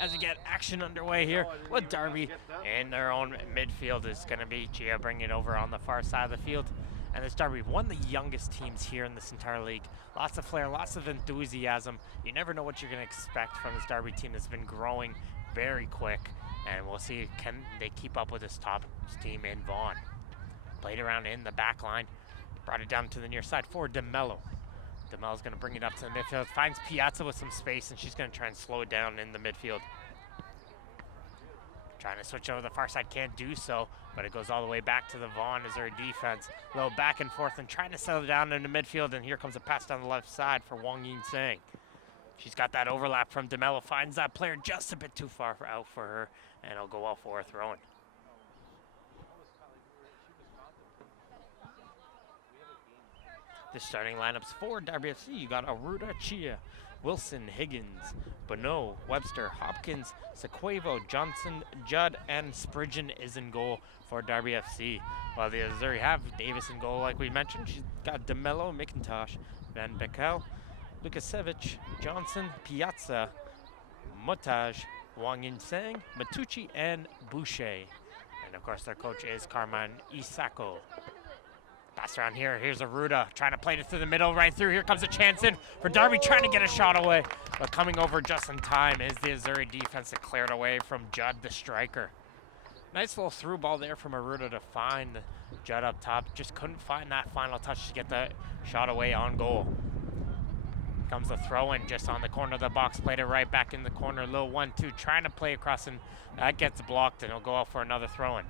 as we get action underway here with Darby in their own midfield. Is going to be Gia bringing it over on the far side of the field. And this Darby, one of the youngest teams here in this entire league. Lots of flair, lots of enthusiasm. You never know what you're going to expect from this Darby team that's been growing very quick. And we'll see, can they keep up with this top team in Vaughan. Played around in the back line. Brought it down to the near side for DeMello. DeMello's going to bring it up to the midfield. Finds Piazza with some space, and she's going to try and slow it down in the midfield. Trying to switch over the far side, can't do so, but it goes all the way back to the Vaughan Azzurri defense. A little back and forth and trying to settle down in the midfield, and here comes a pass down the left side for Wang Yin-Sang. She's got that overlap from DeMello, finds that player just a bit too far out for her, and it'll go out for a throw-in. The starting lineups for Darby FC, you got Aruda, Chia, Wilson, Higgins, Bonneau, Webster, Hopkins, Sequevo, Johnson, Judd, and Spridgen is in goal for Darby FC. While the Azzurri have Davis in goal, like we mentioned. She's got DeMello, McIntosh, Van Beckel, Lukasevich, Johnson, Piazza, Motaj, Wang Yin-Sang, Matucci, and Boucher. And of course their coach is Carmen Isako. Pass around here. Here's Aruda trying to play it through the middle, right through. Here comes a chance in for Darby, trying to get a shot away. But coming over just in time is the Azzurri defense that cleared away from Judd, the striker. Nice little through ball there from Aruda to find Judd up top. Just couldn't find that final touch to get the shot away on goal. Comes the throw in just on the corner of the box. Played it right back in the corner. Little 1-2 trying to play across, and that gets blocked, and it'll go out for another throw in.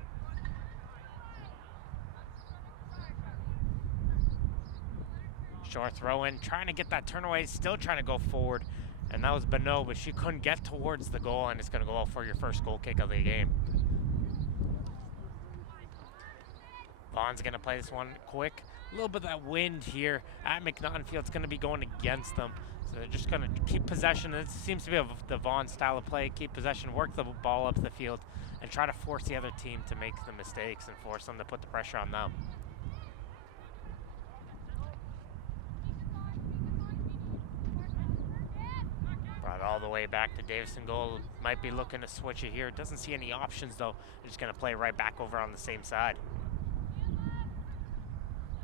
Short throw in, trying to get that turn away, still trying to go forward. And that was Bonneau, but she couldn't get towards the goal, and it's going to go out for your first goal kick of the game. Vaughan's going to play this one quick. A little bit of that wind here at McNaughton Field. It's going to be going against them. So they're just going to keep possession. It seems to be the Vaughan style of play. Keep possession, work the ball up the field, and try to force the other team to make the mistakes and force them to put the pressure on them. Brought all the way back to Davison goal. Might be looking to switch it here. Doesn't see any options though. They're just going to play right back over on the same side.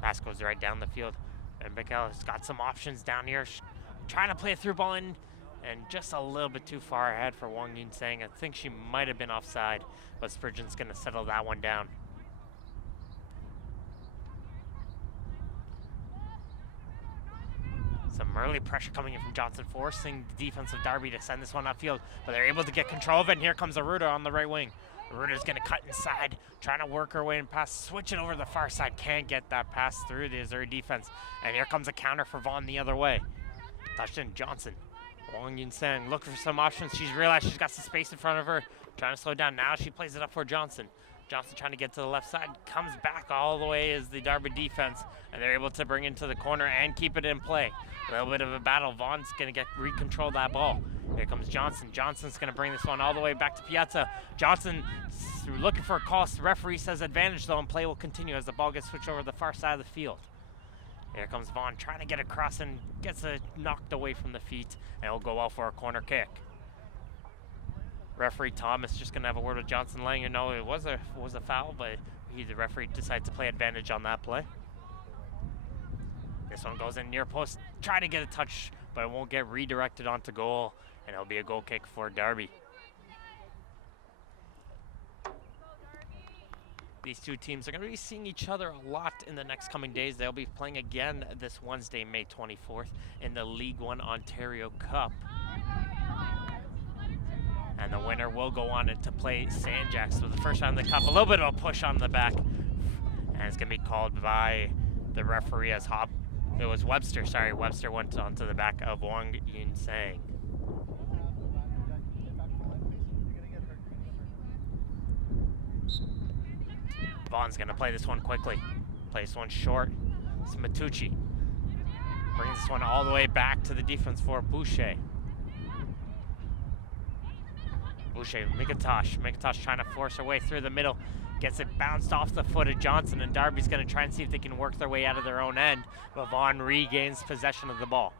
Pass goes right down the field. And Beckel's got some options down here. Trying to play a through ball in, and just a little bit too far ahead for Wang Yin-Sang. I think she might have been offside, but Spridgen's going to settle that one down. Some early pressure coming in from Johnson, forcing the defense of Darby to send this one upfield, but they're able to get control of it, and here comes Aruda on the right wing. Aruda's going to cut inside, trying to work her way and pass, switch it over to the far side, can't get that pass through the Azzurri defense, and here comes a counter for Vaughan the other way. Touched in Johnson. Wang Yin-Sang looking for some options. She's realized she's got some space in front of her, trying to slow down. Now she plays it up for Johnson. Johnson trying to get to the left side, comes back all the way as the Darby defense, and they're able to bring it to the corner and keep it in play. A little bit of a battle. Vaughan's going to recontrol that ball. Here comes Johnson. Johnson's going to bring this one all the way back to Piazza. Johnson looking for a call. The referee says advantage though, and play will continue as the ball gets switched over the far side of the field. Here comes Vaughan trying to get across and gets it knocked away from the feet, and it'll go out for a corner kick. Referee Thomas just going to have a word with Johnson, letting you know it was a foul, but the referee decides to play advantage on that play. This one goes in near post, try to get a touch, but it won't get redirected onto goal, and it'll be a goal kick for Darby. These two teams are going to be seeing each other a lot in the next coming days. They'll be playing again this Wednesday, May 24th, in the League One Ontario Cup. And the winner will go on to play Sandjacks for the first time in the cup. A little bit of a push on the back, and it's going to be called by the referee as it was Webster. Sorry, Webster went onto the back of Wang Yin-Sang. Vaughan's going to play this one quickly. Play this one short. It's Matucci. Brings this one all the way back to the defense for Boucher. Boucher, McIntosh trying to force her way through the middle. Gets it bounced off the foot of Johnson, and Darby's going to try and see if they can work their way out of their own end. But Vaughan regains possession of the ball.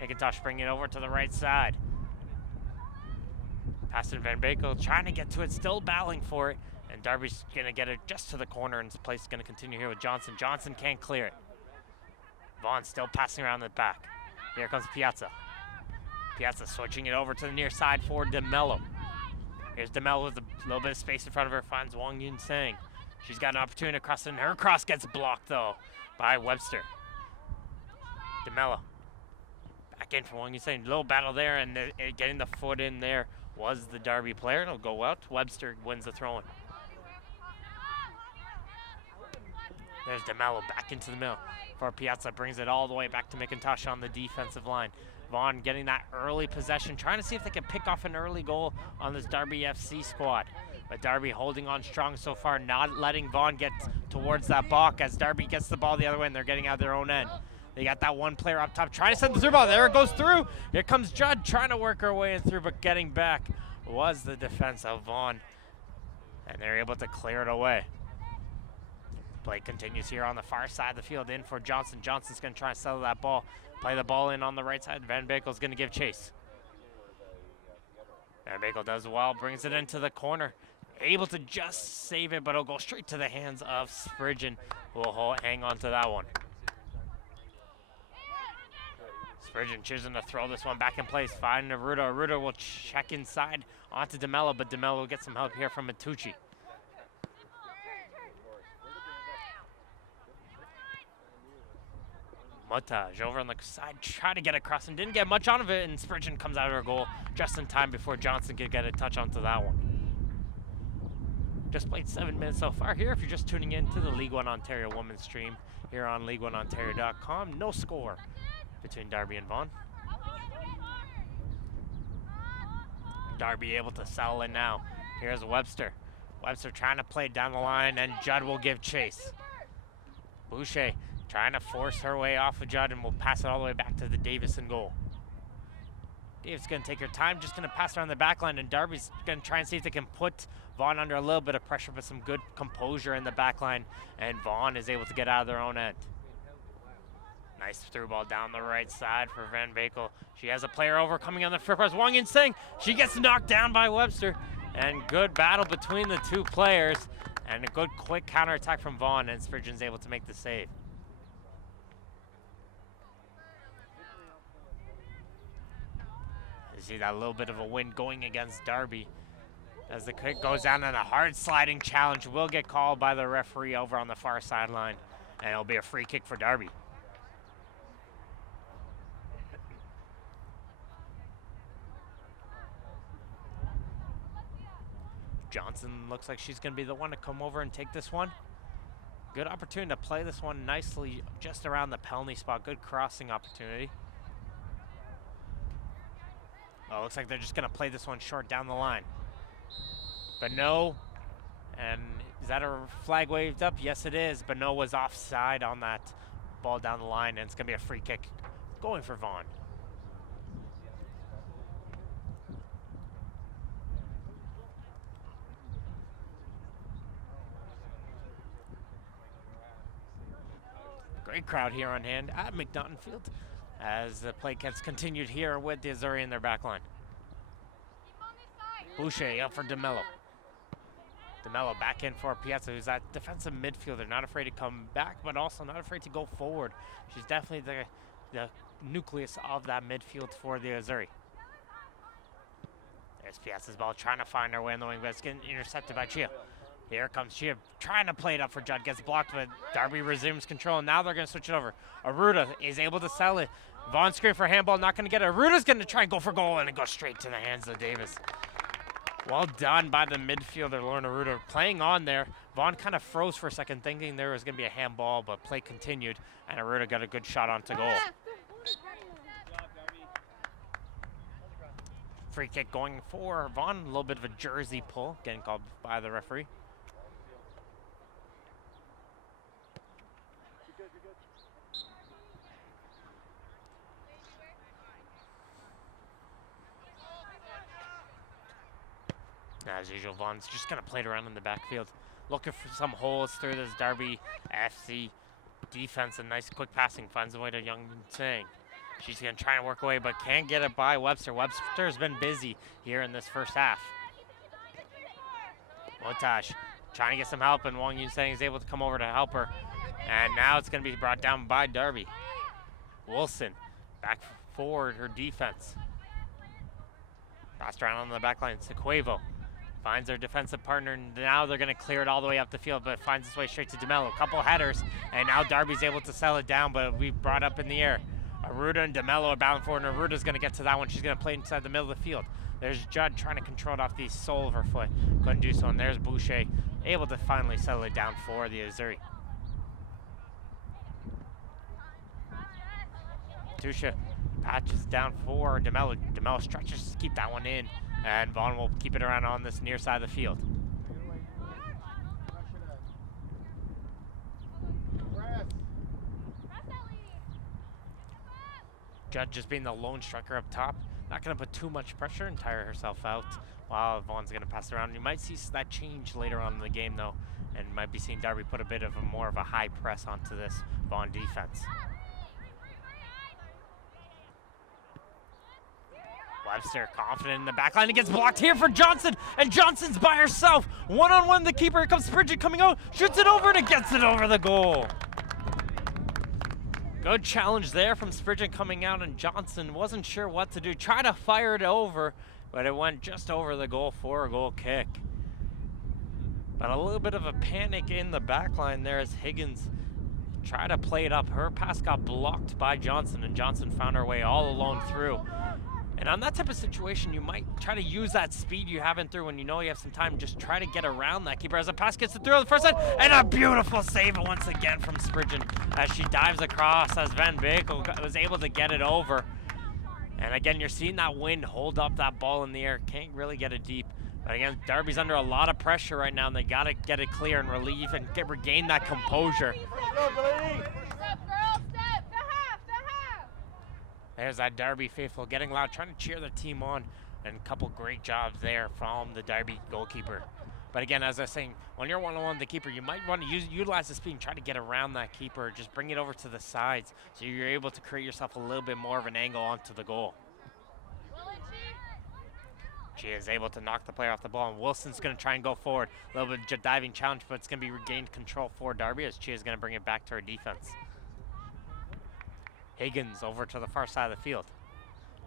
McIntosh bringing it over to the right side. Aston Van Bakel trying to get to it, still battling for it. And Darby's going to get it just to the corner, and play is going to continue here with Johnson. Johnson can't clear it. Vaughan still passing around the back. Here comes Piazza. Piazza switching it over to the near side for DeMello. Here's DeMello with a little bit of space in front of her, finds Wang Yunsang. She's got an opportunity to cross, and her cross gets blocked, though, by Webster. DeMello back in for Wang Yunsang. Little battle there, and getting the foot in there was the Darby player. It'll go out. Webster wins the throw-in. There's DeMello back into the middle for Piazza. Brings it all the way back to McIntosh on the defensive line. Vaughan getting that early possession, trying to see if they can pick off an early goal on this Darby FC squad. But Darby holding on strong so far, not letting Vaughan get towards that balk as Darby gets the ball the other way, and they're getting out their own end. They got that one player up top trying to send the through ball. There it goes through. Here comes Judd trying to work her way in through, but getting back was the defense of Vaughan. And they're able to clear it away. Play continues here on the far side of the field in for Johnson. Johnson's going to try and settle that ball. Play the ball in on the right side. Van Bakel's going to give chase. Van Bakel does well, brings it into the corner. Able to just save it, but it'll go straight to the hands of Spridgen, who will hang on to that one. Spridgen choosing to throw this one back in place. Finding Aruda. Aruda will check inside onto DeMello, but DeMello will get some help here from Matucci. Montage over on the side, try to get across and didn't get much out of it, and Spridgen comes out of her goal just in time before Johnson could get a touch onto that one. Just played 7 minutes so far here. If you're just tuning in to the League One Ontario women's stream here on League1Ontario.com, no score between Darby and Vaughan. Darby able to settle in now. Here's Webster. Webster trying to play down the line, and Judd will give chase. Boucher trying to force her way off of Judd, and will pass it all the way back to the Davison goal. Davis going to take her time, just going to pass around the back line, and Darby's going to try and see if they can put Vaughan under a little bit of pressure, but some good composure in the back line, and Vaughan is able to get out of their own end. Nice through ball down the right side for Van Bakel. She has a player over coming on the free press. Wang Yunsang, she gets knocked down by Webster, and good battle between the two players, and a good quick counterattack from Vaughan, and Spridgen's able to make the save. You see that little bit of a wind going against Darby as the kick goes down, and a hard sliding challenge will get called by the referee over on the far sideline, and it'll be a free kick for Darby. Johnson looks like she's going to be the one to come over and take this one. Good opportunity to play this one nicely just around the penalty spot. Good crossing opportunity. Oh, looks like they're just going to play this one short down the line. But no, and is that a flag waved up? Yes, it is. But no was offside on that ball down the line, and it's going to be a free kick going for Vaughan. Great crowd here on hand at McNaughton Field as the play gets continued here with the Azzurri in their back line. Boucher up for DeMello. DeMello back in for Piazza, who's that defensive midfielder, not afraid to come back, but also not afraid to go forward. She's definitely the nucleus of that midfield for the Azzurri. There's Piazza's ball, trying to find her way in the wing, but it's getting intercepted by Chia. Here comes Chia, trying to play it up for Judd, gets blocked, but Darby resumes control, and now they're going to switch it over. Aruda is able to sell it. Vaughan screen for handball, not going to get it. Aruda's going to try and go for goal, and it goes straight to the hands of Davis. Well done by the midfielder, Lorna Aruda, playing on there. Vaughan kind of froze for a second, thinking there was going to be a handball, but play continued, and Aruda got a good shot onto goal. Free kick going for Vaughan, a little bit of a jersey pull, getting called by the referee. As usual, Vaughan's just going to play it around in the backfield, looking for some holes through this Darby FC defense, and nice quick passing finds the way to Young Tsang. She's going to try and work away, but can't get it by Webster. Webster's been busy here in this first half. Motash trying to get some help, and Wang Yunseng is able to come over to help her. And now it's going to be brought down by Darby. Wilson back forward her defense. Passed around on the back line. Sequevo finds their defensive partner, and now they're going to clear it all the way up the field, but finds its way straight to DeMello. A couple headers, and now Darby's able to settle it down, but we brought up in the air. Aruda and DeMello are bound forward, and Aruda's going to get to that one. She's going to play inside the middle of the field. There's Judd trying to control it off the sole of her foot. Couldn't do so, and there's Boucher able to finally settle it down for the Azzurri. Tusha patches down for DeMello. DeMello stretches to keep that one in, and Vaughan will keep it around on this near side of the field. Judd just being the lone striker up top. Not going to put too much pressure and tire herself out while Vaughan's going to pass it around. You might see that change later on in the game, though, and might be seeing Darby put a bit of more of a high press onto this Vaughan defense. Webster confident in the back line. It gets blocked here for Johnson, and Johnson's by herself. One-on-one, the keeper. Here comes Spridget coming out, shoots it over, and it gets it over the goal. Good challenge there from Spridget coming out, and Johnson wasn't sure what to do. Tried to fire it over, but it went just over the goal for a goal kick. But a little bit of a panic in the back line there as Higgins tried to play it up. Her pass got blocked by Johnson, and Johnson found her way all alone through. And on that type of situation, you might try to use that speed you have in through when you know you have some time. Just try to get around that keeper as a pass gets it through on the first side. And a beautiful save once again from Spridgen as she dives across as Van Beek was able to get it over. And again, you're seeing that wind hold up that ball in the air. Can't really get it deep. But again, Darby's under a lot of pressure right now, and they got to get it clear and relieve and regain that composure. There's that Darby faithful getting loud, trying to cheer their team on, and a couple great jobs there from the Darby goalkeeper. But again, as I was saying, when you're one-on-one the keeper, you might want to utilize the speed and try to get around that keeper, just bring it over to the sides so you're able to create yourself a little bit more of an angle onto the goal. She is able to knock the player off the ball, and Wilson's going to try and go forward. A little bit of diving challenge, but it's going to be regained control for Darby as Chia is going to bring it back to her defense. Higgins over to the far side of the field.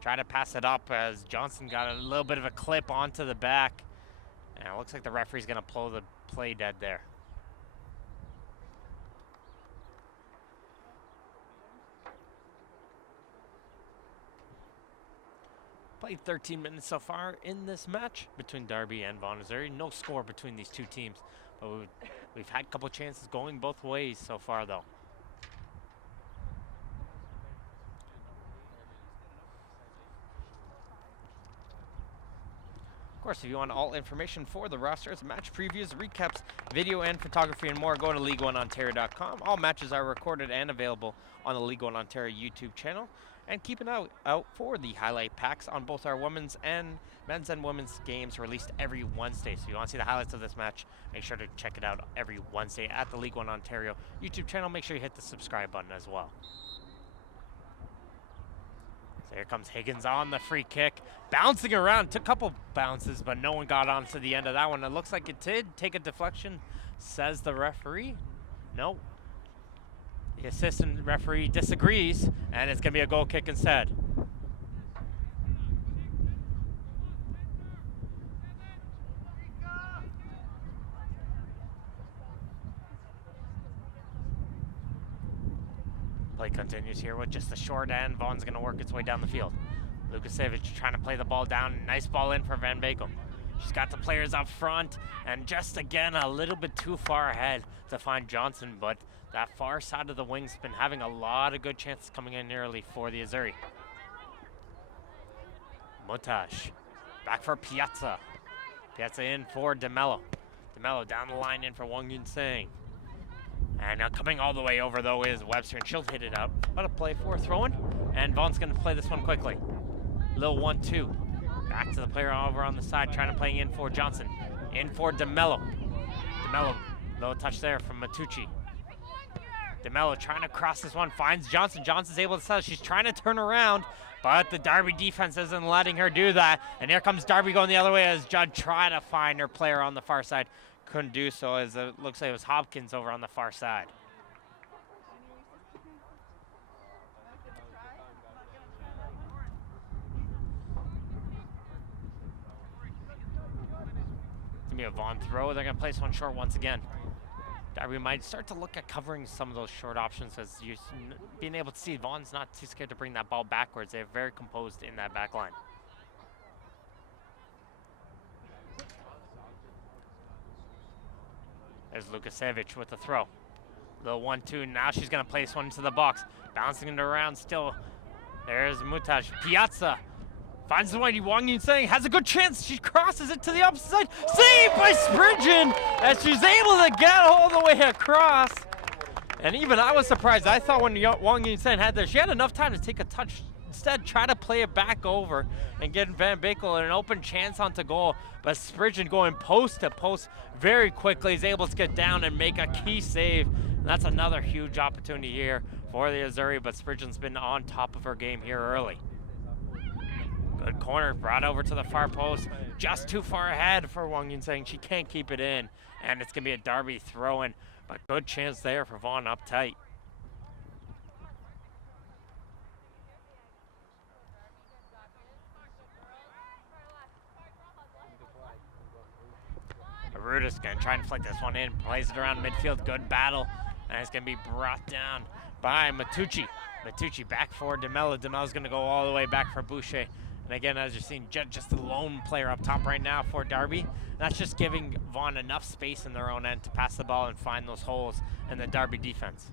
Try to pass it up as Johnson got a little bit of a clip onto the back. And it looks like the referee's going to blow the play dead there. Played 13 minutes so far in this match between Darby and Vaughan. Azzurri. No score between these two teams, but we've had a couple chances going both ways so far, though. Of course, if you want all information for the rosters, match previews, recaps, video and photography, and more, go to League1Ontario.com. All matches are recorded and available on the League One Ontario YouTube channel. And keep an eye out for the highlight packs on both our men's and women's games released every Wednesday. So if you want to see the highlights of this match, make sure to check it out every Wednesday at the League One Ontario YouTube channel. Make sure you hit the subscribe button as well. So here comes Higgins on the free kick. Bouncing around, took a couple bounces, but no one got on to the end of that one. It looks like it did take a deflection, says the referee. No. The assistant referee disagrees, and it's going to be a goal kick instead. Play continues here with just the short end. Vaughan's going to work its way down the field. Lukasevich trying to play the ball down. Nice ball in for Van Beek. She's got the players up front, and just again a little bit too far ahead to find Johnson, but that far side of the wing's been having a lot of good chances coming in early for the Azzurri. Motash back for Piazza. Piazza in for DeMello. DeMello down the line in for Wang Yunseng. And now coming all the way over, though, is Webster, and she'll hit it out. What a play for throw-in, and Vaughan's going to play this one quickly. Little 1-2. Back to the player over on the side, trying to play in for Johnson. In for DeMello. DeMello, low touch there from Matucci. DeMello trying to cross this one, finds Johnson. Johnson's able to settle. She's trying to turn around, but the Darby defense isn't letting her do that. And here comes Darby going the other way as Judd tried to find her player on the far side. Couldn't do so, as it looks like it was Hopkins over on the far side. It's gonna be a Vaughan throw. They're gonna place one short once again. Darby might start to look at covering some of those short options, as you're being able to see Vaughan's not too scared to bring that ball backwards. They're very composed in that back line. There's Lukasevich with the throw. Little 1-2, now she's gonna place one into the box. Bouncing it around still. There's Mutaj. Piazza finds the one. Wang Yunseng has a good chance. She crosses it to the opposite side. Saved by Spridgen as she's able to get all the way across. And even I was surprised. I thought when Wang Yunseng had this, she had enough time to take a touch. Instead, try to play it back over and get Van Bakel an open chance onto goal. But Spridgen going post to post very quickly is able to get down and make a key save. And that's another huge opportunity here for the Azzurri, but Spridgen's been on top of her game here early. Good corner, brought over to the far post. Just too far ahead for Wang Yunseng. She can't keep it in. And it's going to be a Darby throw-in, but good chance there for Vaughan up tight. Aruta's going to try and flick this one in. Plays it around midfield. Good battle. And it's going to be brought down by Matucci. Matucci back for DeMello. DeMello's going to go all the way back for Boucher. And again, as you're seeing, just the lone player up top right now for Darby. That's just giving Vaughan enough space in their own end to pass the ball and find those holes in the Darby defense.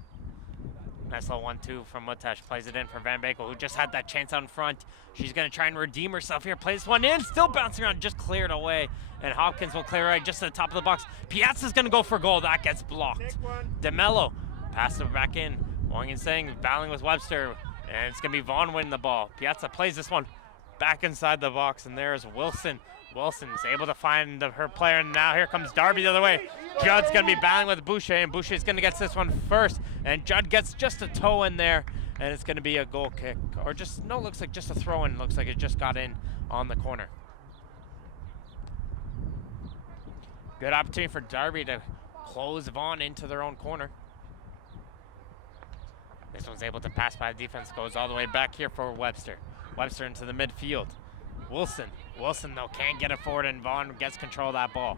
Nice little 1-2 from Mutash. Plays it in for Van Bakel, who just had that chance out in front. She's going to try and redeem herself here. Plays one in, still bouncing around, just cleared away. And Hopkins will clear right just to the top of the box. Piazza's going to go for goal. That gets blocked. DeMello passes it back in. Wang Yunseng battling with Webster. And it's going to be Vaughan winning the ball. Piazza plays this one back inside the box. And there's Wilson. Wilson's able to find her player. And now here comes Darby the other way. Judd's going to be battling with Boucher. And Boucher's going to get this one first. And Judd gets just a toe in there. And it's going to be a goal kick. Or just, no, looks like just a throw in. Looks like it just got in on the corner. Good opportunity for Darby to close Vaughan into their own corner. This one's able to pass by the defense, goes all the way back here for Webster. Webster into the midfield. Wilson, though, can't get it forward, and Vaughan gets control of that ball.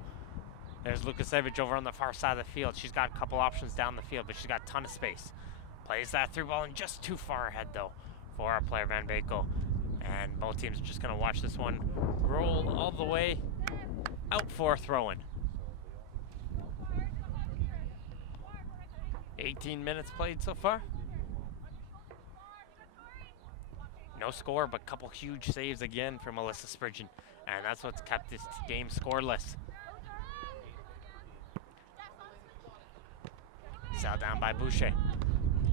There's Lukasevich over on the far side of the field. She's got a couple options down the field, but she's got a ton of space. Plays that through ball and just too far ahead, though, for our player, Van Bakel. And both teams are just going to watch this one roll all the way out for a throw-in. 18 minutes played so far. No score, but a couple huge saves again from Melissa Spridgen. And that's what's kept this game scoreless. Sell down by Boucher.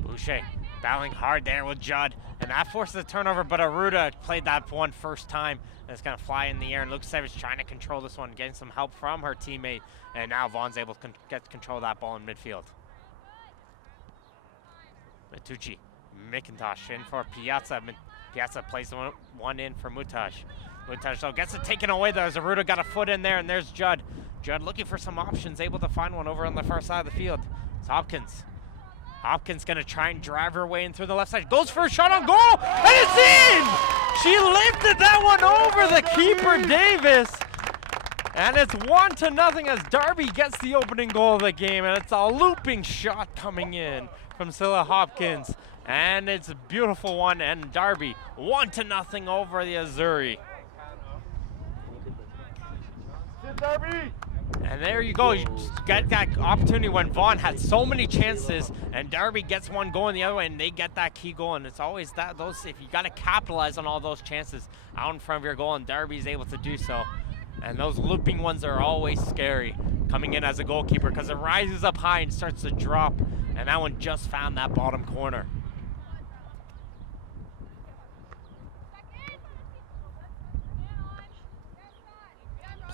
Boucher battling hard there with Judd. And that forces a turnover, but Aruda played that one first time. And it's going to fly in the air. And Lukasevich trying to control this one, getting some help from her teammate. And now Vaughan's able to get control of that ball in midfield. Matucci, McIntosh in for Piazza. Piazza plays one in for Mutaj. Mutaj, though, gets it taken away, though, as Aruda got a foot in there, and there's Judd. Judd looking for some options, able to find one over on the far side of the field. It's Hopkins. Hopkins going to try and drive her way in through the left side. Goes for a shot on goal, and it's in! She lifted that one over the keeper, Davis. And it's 1-0 as Darby gets the opening goal of the game, and it's a looping shot coming in from Scylla Hopkins. And it's a beautiful one, and Darby 1-0 over the Azzurri. And there you go. You just get that opportunity when Vaughan had so many chances, and Darby gets one going the other way, and they get that key goal. And it's always that if you got to capitalize on all those chances out in front of your goal, and Darby's able to do so. And those looping ones are always scary coming in as a goalkeeper, because it rises up high and starts to drop. And that one just found that bottom corner.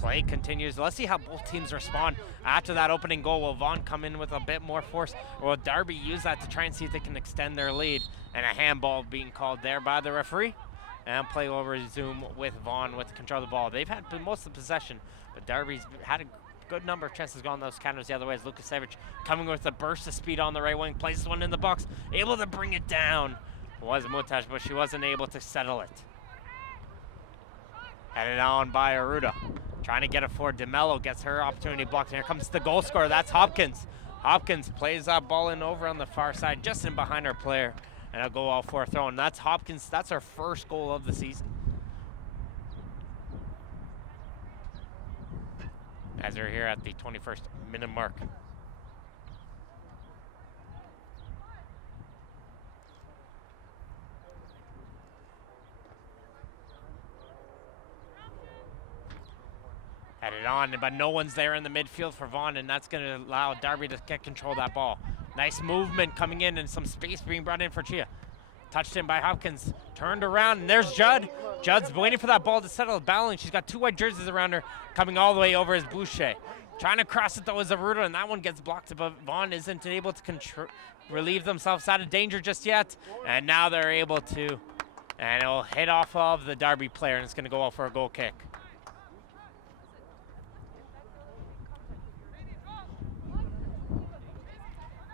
play continues. Let's see how both teams respond after that opening goal. Will Vaughan come in with a bit more force, or will Darby use that to try and see if they can extend their lead? And a handball being called there by the referee. And play will resume with Vaughan with control of the ball. They've had most of the possession, but Darby's had a good number of chances going those counters the other way. As Lukasevich coming with a burst of speed on the right wing, places one in the box, able to bring it down. Was Mutaj, but she wasn't able to settle it. Headed on by Aruda. Trying to get it forward. DeMello gets her opportunity blocked. And here comes the goal scorer. That's Hopkins. Hopkins plays that ball in over on the far side, just in behind her player. And a goal out for a throw. And that's Hopkins. That's her first goal of the season. As we're here at the 21st minute mark. Headed on, but no one's there in the midfield for Vaughan, and that's going to allow Darby to get control of that ball. Nice movement coming in and some space being brought in for Chia. Touched in by Hopkins, turned around, and there's Judd. Judd's waiting for that ball to settle, battling. She's got two white jerseys around her, coming all the way over as Boucher. Trying to cross it though is Aruda, and that one gets blocked, but Vaughan isn't able to relieve themselves out of danger just yet. And now they're able to, and it'll hit off of the Darby player, and it's going to go out for a goal kick.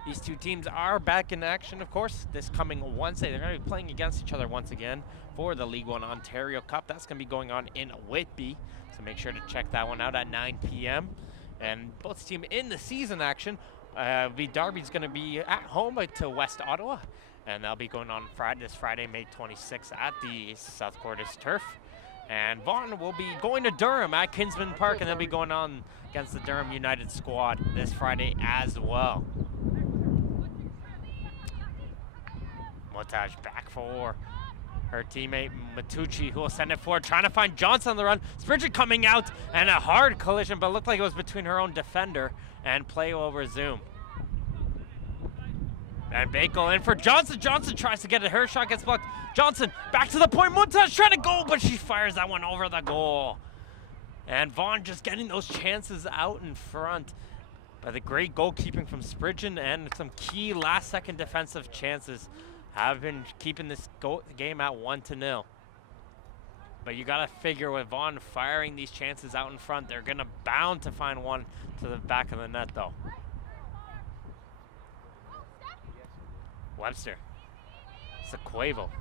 These two teams are back in action, of course, this coming Wednesday. They're going to be playing against each other once again for the League One Ontario Cup. That's going to be going on in Whitby, so make sure to check that one out at 9 p.m. And both teams in the season action, Darby's going to be at home to West Ottawa, and they'll be going on this Friday, May 26th at the South Cordis Turf. And Vaughan will be going to Durham at Kinsman Park, and they'll be going on against the Durham United squad this Friday as well. Montage back for her teammate Matucci, who will send it forward, trying to find Johnson on the run. Spridget coming out, and a hard collision, but looked like it was between her own defender, and play will resume. And Bakel in for Johnson. Johnson tries to get it. Her shot gets blocked. Johnson back to the point. Montage trying to go, but she fires that one over the goal. And Vaughan just getting those chances out in front. By the great goalkeeping from Spridgen and some key last-second defensive chances have been keeping this game at 1-0. But you got to figure with Vaughan firing these chances out in front, they're going to bound to find one to the back of the net, though. Webster. Sequevo.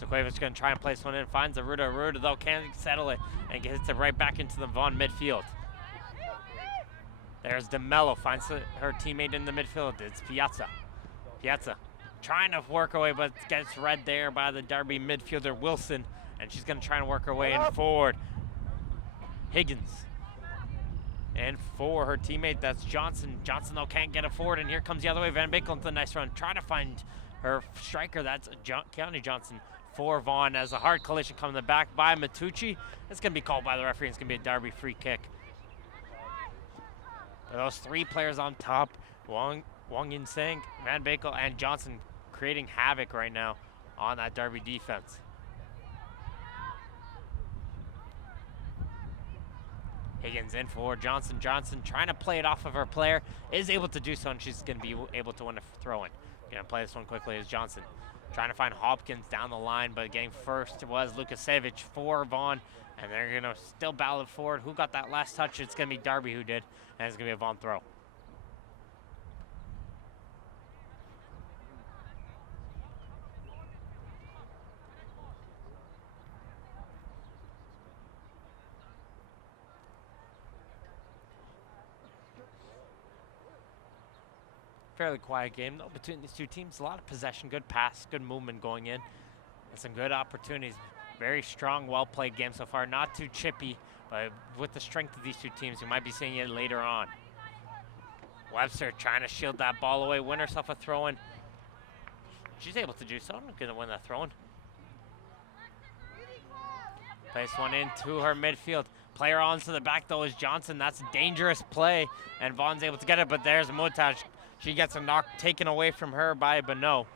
Sequevo's going to try and place one in. Finds Aruda. Aruda, though, can't settle it and gets it right back into the Vaughan midfield. There's DeMello. Finds her teammate in the midfield. It's Piazza. Piazza trying to work her way, but gets read there by the Darby midfielder Wilson, and she's going to try and work her way in forward. Higgins. And for her teammate, that's Johnson. Johnson, though, can't get it forward, and here comes the other way. Van Bakel into a nice run, trying to find her striker. That's County Johnson for Vaughan, as a hard collision coming in the back by Matucci. It's going to be called by the referee. It's going to be a Darby free kick. Those three players on top, Wang Yin-Sang, Van Bakel, and Johnson, creating havoc right now on that Darby defense. Higgins in for Johnson. Johnson trying to play it off of her player, is able to do so, and she's going to be able to win a throw-in. Going to play this one quickly as Johnson. Trying to find Hopkins down the line, but getting first was Lukasevich for Vaughan, and they're going to still battle it forward. Who got that last touch? It's going to be Darby who did, and it's going to be a Vaughan throw. Fairly quiet game though between these two teams. A lot of possession, good pass, good movement going in, and some good opportunities. Very strong, well-played game so far. Not too chippy, but with the strength of these two teams, you might be seeing it later on. Webster trying to shield that ball away, win herself a throw-in. She's able to do so. I'm going to win that throw-in. Place one into her midfield. Player onto the back though is Johnson. That's a dangerous play, and Vaughan's able to get it, but there's Montage. She gets a knock taken away from her by Bonneau.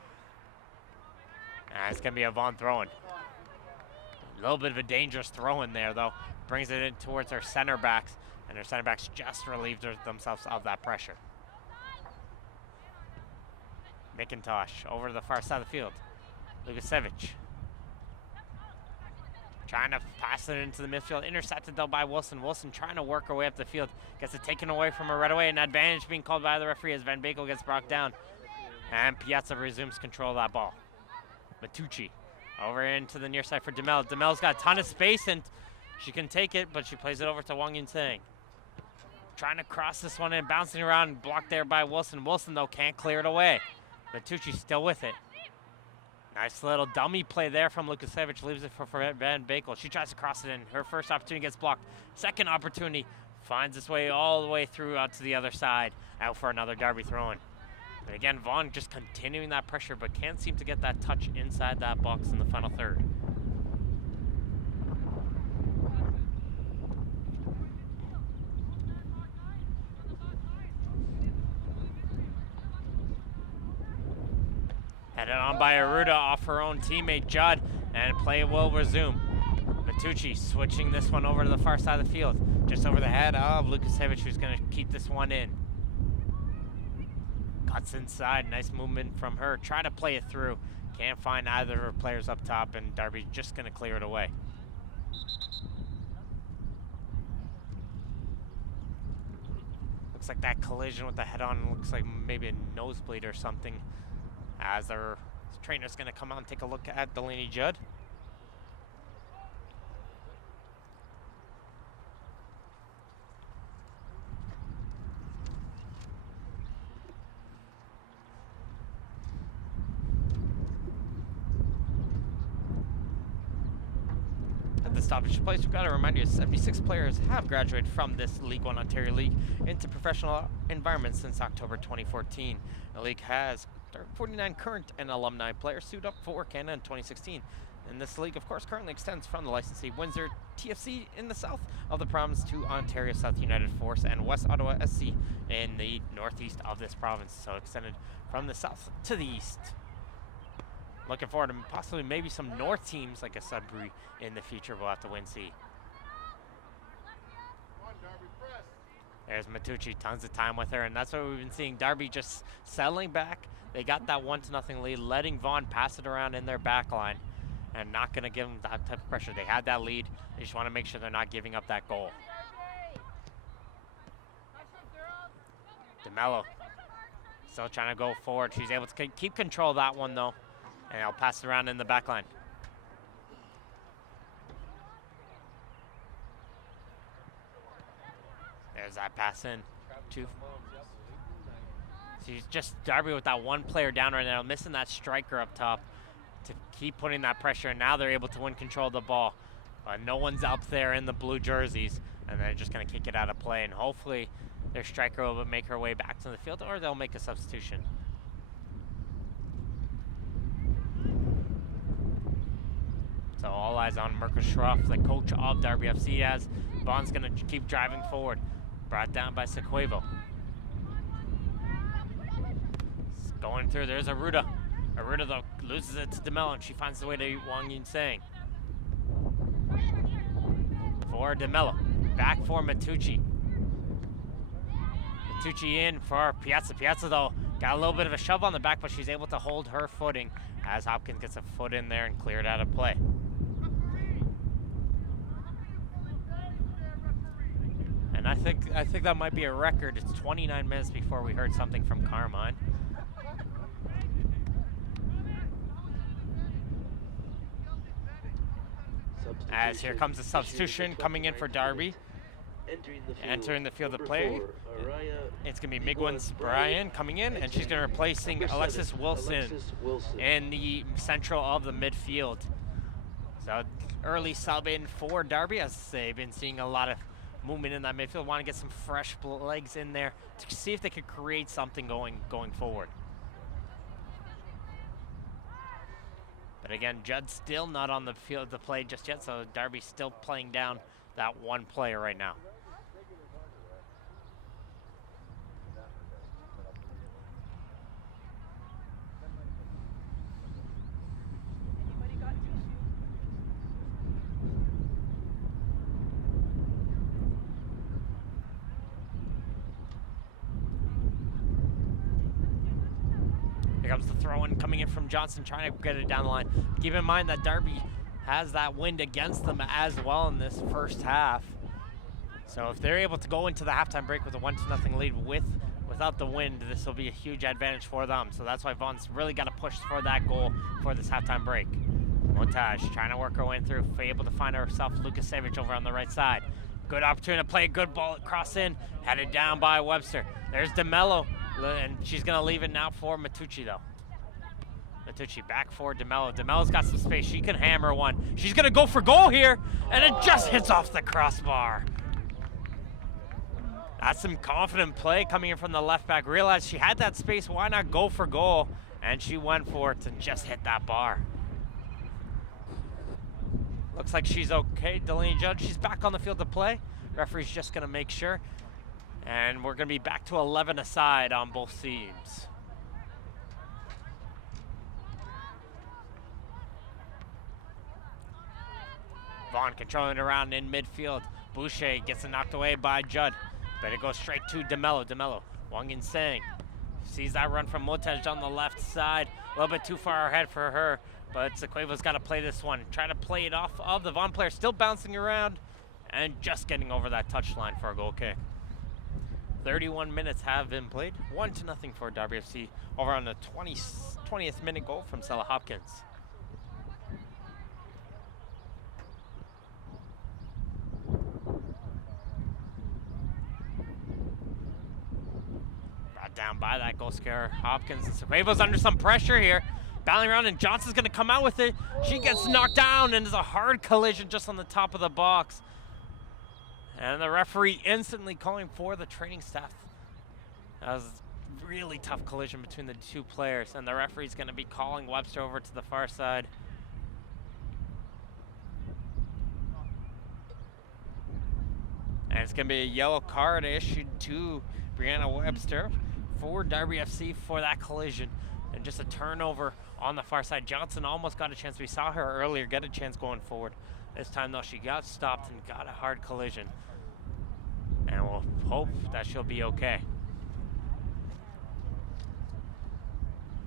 It's going to be a Vaughan throw-in. A little bit of a dangerous throw in there, though. Brings it in towards our center backs, and our center backs just relieved themselves of that pressure. McIntosh over to the far side of the field. Lukasevich trying to pass it into the midfield, intercepted though by Wilson. Wilson trying to work her way up the field, gets it taken away from her right away. An advantage being called by the referee as Van Bakel gets brought down. And Piazza resumes control of that ball. Matucci over into the near side for Demel. Demel's got a ton of space and she can take it, but she plays it over to Wang Yunseng. Trying to cross this one in, bouncing around, blocked there by Wilson. Wilson, though, can't clear it away. Matucci still with it. Nice little dummy play there from Lukasevich, leaves it for Van Bakel. She tries to cross it in. Her first opportunity gets blocked. Second opportunity finds its way all the way through out to the other side. Out for another Darby throw-in. And again, Vaughan just continuing that pressure, but can't seem to get that touch inside that box in the final third. Headed on by Aruda off her own teammate Judd, and play will resume. Matucci switching this one over to the far side of the field, just over the head of Lukasevich, who's going to keep this one in. Cuts inside, nice movement from her. Try to play it through. Can't find either of her players up top, and Darby's just going to clear it away. Looks like that collision with the head-on looks like maybe a nosebleed or something, as our trainer's going to come out and take a look at Delaney Judd. At the stoppage place, we've got to remind you 76 players have graduated from this League One Ontario League into professional environments since October 2014. The league has 49 current and alumni players suited up for Canada in 2016. And this league, of course, currently extends from the licensee Windsor TFC in the south of the province to Ontario South United Force and West Ottawa SC in the northeast of this province. So extended from the south to the east. Looking forward to possibly maybe some north teams like Azzurri in the future. We'll have to win see. There's Matucci, tons of time with her, and that's what we've been seeing. Darby just settling back. They got that 1-0 lead, letting Vaughan pass it around in their back line and not going to give them that type of pressure. They had that lead. They just want to make sure they're not giving up that goal. DeMello still trying to go forward. She's able to keep control of that one, though, and I'll pass it around in the back line. There's that pass in. She's just Darby with that one player down right now, missing that striker up top to keep putting that pressure, and now they're able to win control of the ball. But no one's up there in the blue jerseys, and they're just going to kick it out of play, and hopefully their striker will make her way back to the field, or they'll make a substitution. So all eyes on Marcus Schroff, the coach of Darby FC, as Vaughan's going to keep driving forward. Brought down by Sequevo. Going through, there's Aruda. Aruda, though, loses it to DeMello, and she finds the way to Wang Yunseng. For DeMello. Back for Matucci. Matucci in for Piazza. Piazza, though, got a little bit of a shove on the back, but she's able to hold her footing as Hopkins gets a foot in there and cleared out of play. And I think that might be a record. It's 29 minutes before we heard something from Carmine. As here comes the substitution coming in for Darby. Entering the field of play. It's going to be Migwins Brian coming in, and she's going to be replacing Alexis Wilson in the central of the midfield. So early sub in for Darby, as they've been seeing a lot of movement in that midfield. Want to get some fresh legs in there to see if they could create something going forward. But again, Judd's still not on the field to play just yet, so Darby's still playing down that one player right now. comes the throw-in coming in from Johnson, trying to get it down the line. Keep in mind that Darby has that wind against them as well in this first half. So if they're able to go into the halftime break with a 1-0 lead without the wind, this will be a huge advantage for them. So that's why Vaughan's really got to push for that goal for this halftime break. Montage trying to work her way through, able to find herself Lucas Savage over on the right side. Good opportunity to play a good ball, cross in, headed down by Webster. There's DeMello, and she's going to leave it now for Matucci, though. Matucci back for DeMello. DeMello's got some space. She can hammer one. She's going to go for goal here, and it just hits off the crossbar. That's some confident play coming in from the left back. Realized she had that space. Why not go for goal? And she went for it and just hit that bar. Looks like she's okay. Delaney Judd, she's back on the field to play. Referee's just going to make sure. And we're going to be back to 11 aside on both teams. Vaughan controlling it around in midfield. Boucher gets it knocked away by Judd. But it goes straight to DeMello. DeMello, Wang Insang. Sees that run from Montage on the left side. A little bit too far ahead for her. But Sequevo's got to play this one. Trying to play it off of the Vaughan player. Still bouncing around. And just getting over that touchline for a goal kick. 31 minutes have been played. 1-0 for Darby FC. Over on the 20th minute goal from Stella Hopkins. Down by that goal scorer, Hopkins. Sequevo's under some pressure here. Battling around, and Johnson's going to come out with it. She gets knocked down, and there's a hard collision just on the top of the box. And the referee instantly calling for the training staff. That was a really tough collision between the two players, and the referee's going to be calling Webster over to the far side. And it's going to be a yellow card issued to Brianna Webster for Darby FC for that collision. And just a turnover on the far side. Johnson almost got a chance. We saw her earlier get a chance going forward. This time, though, she got stopped and got a hard collision. And we'll hope that she'll be okay.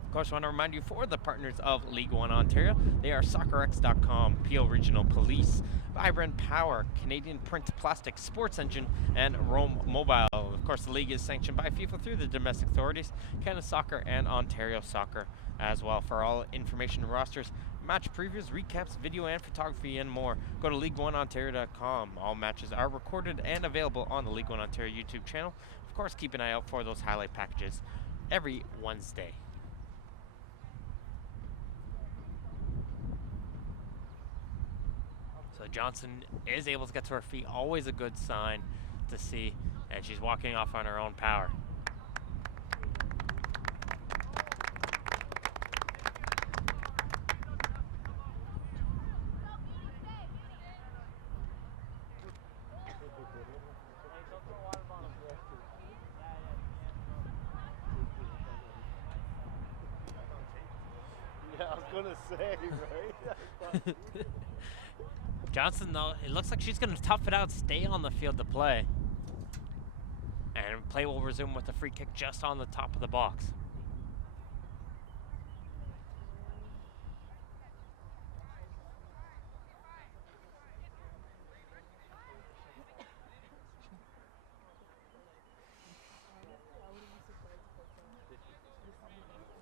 Of course, I want to remind you for the partners of League One Ontario. They are SoccerX.com, Peel Regional Police, Vibrant Power, Canadian Print Plastic, Sports Engine, and Rome Mobile. Of course, the league is sanctioned by FIFA through the domestic authorities, Canada Soccer and Ontario Soccer as well. For all information, rosters, match previews, recaps, video and photography, and more, go to LeagueOneOntario.com. All matches are recorded and available on the League One Ontario YouTube channel. Of course, keep an eye out for those highlight packages every Wednesday. So Johnson is able to get to her feet, always a good sign to see, and she's walking off on her own power. Yeah, I was gonna say, right? Johnson, though, it looks like she's going to tough it out, stay on the field to play. And play will resume with a free kick just on the top of the box.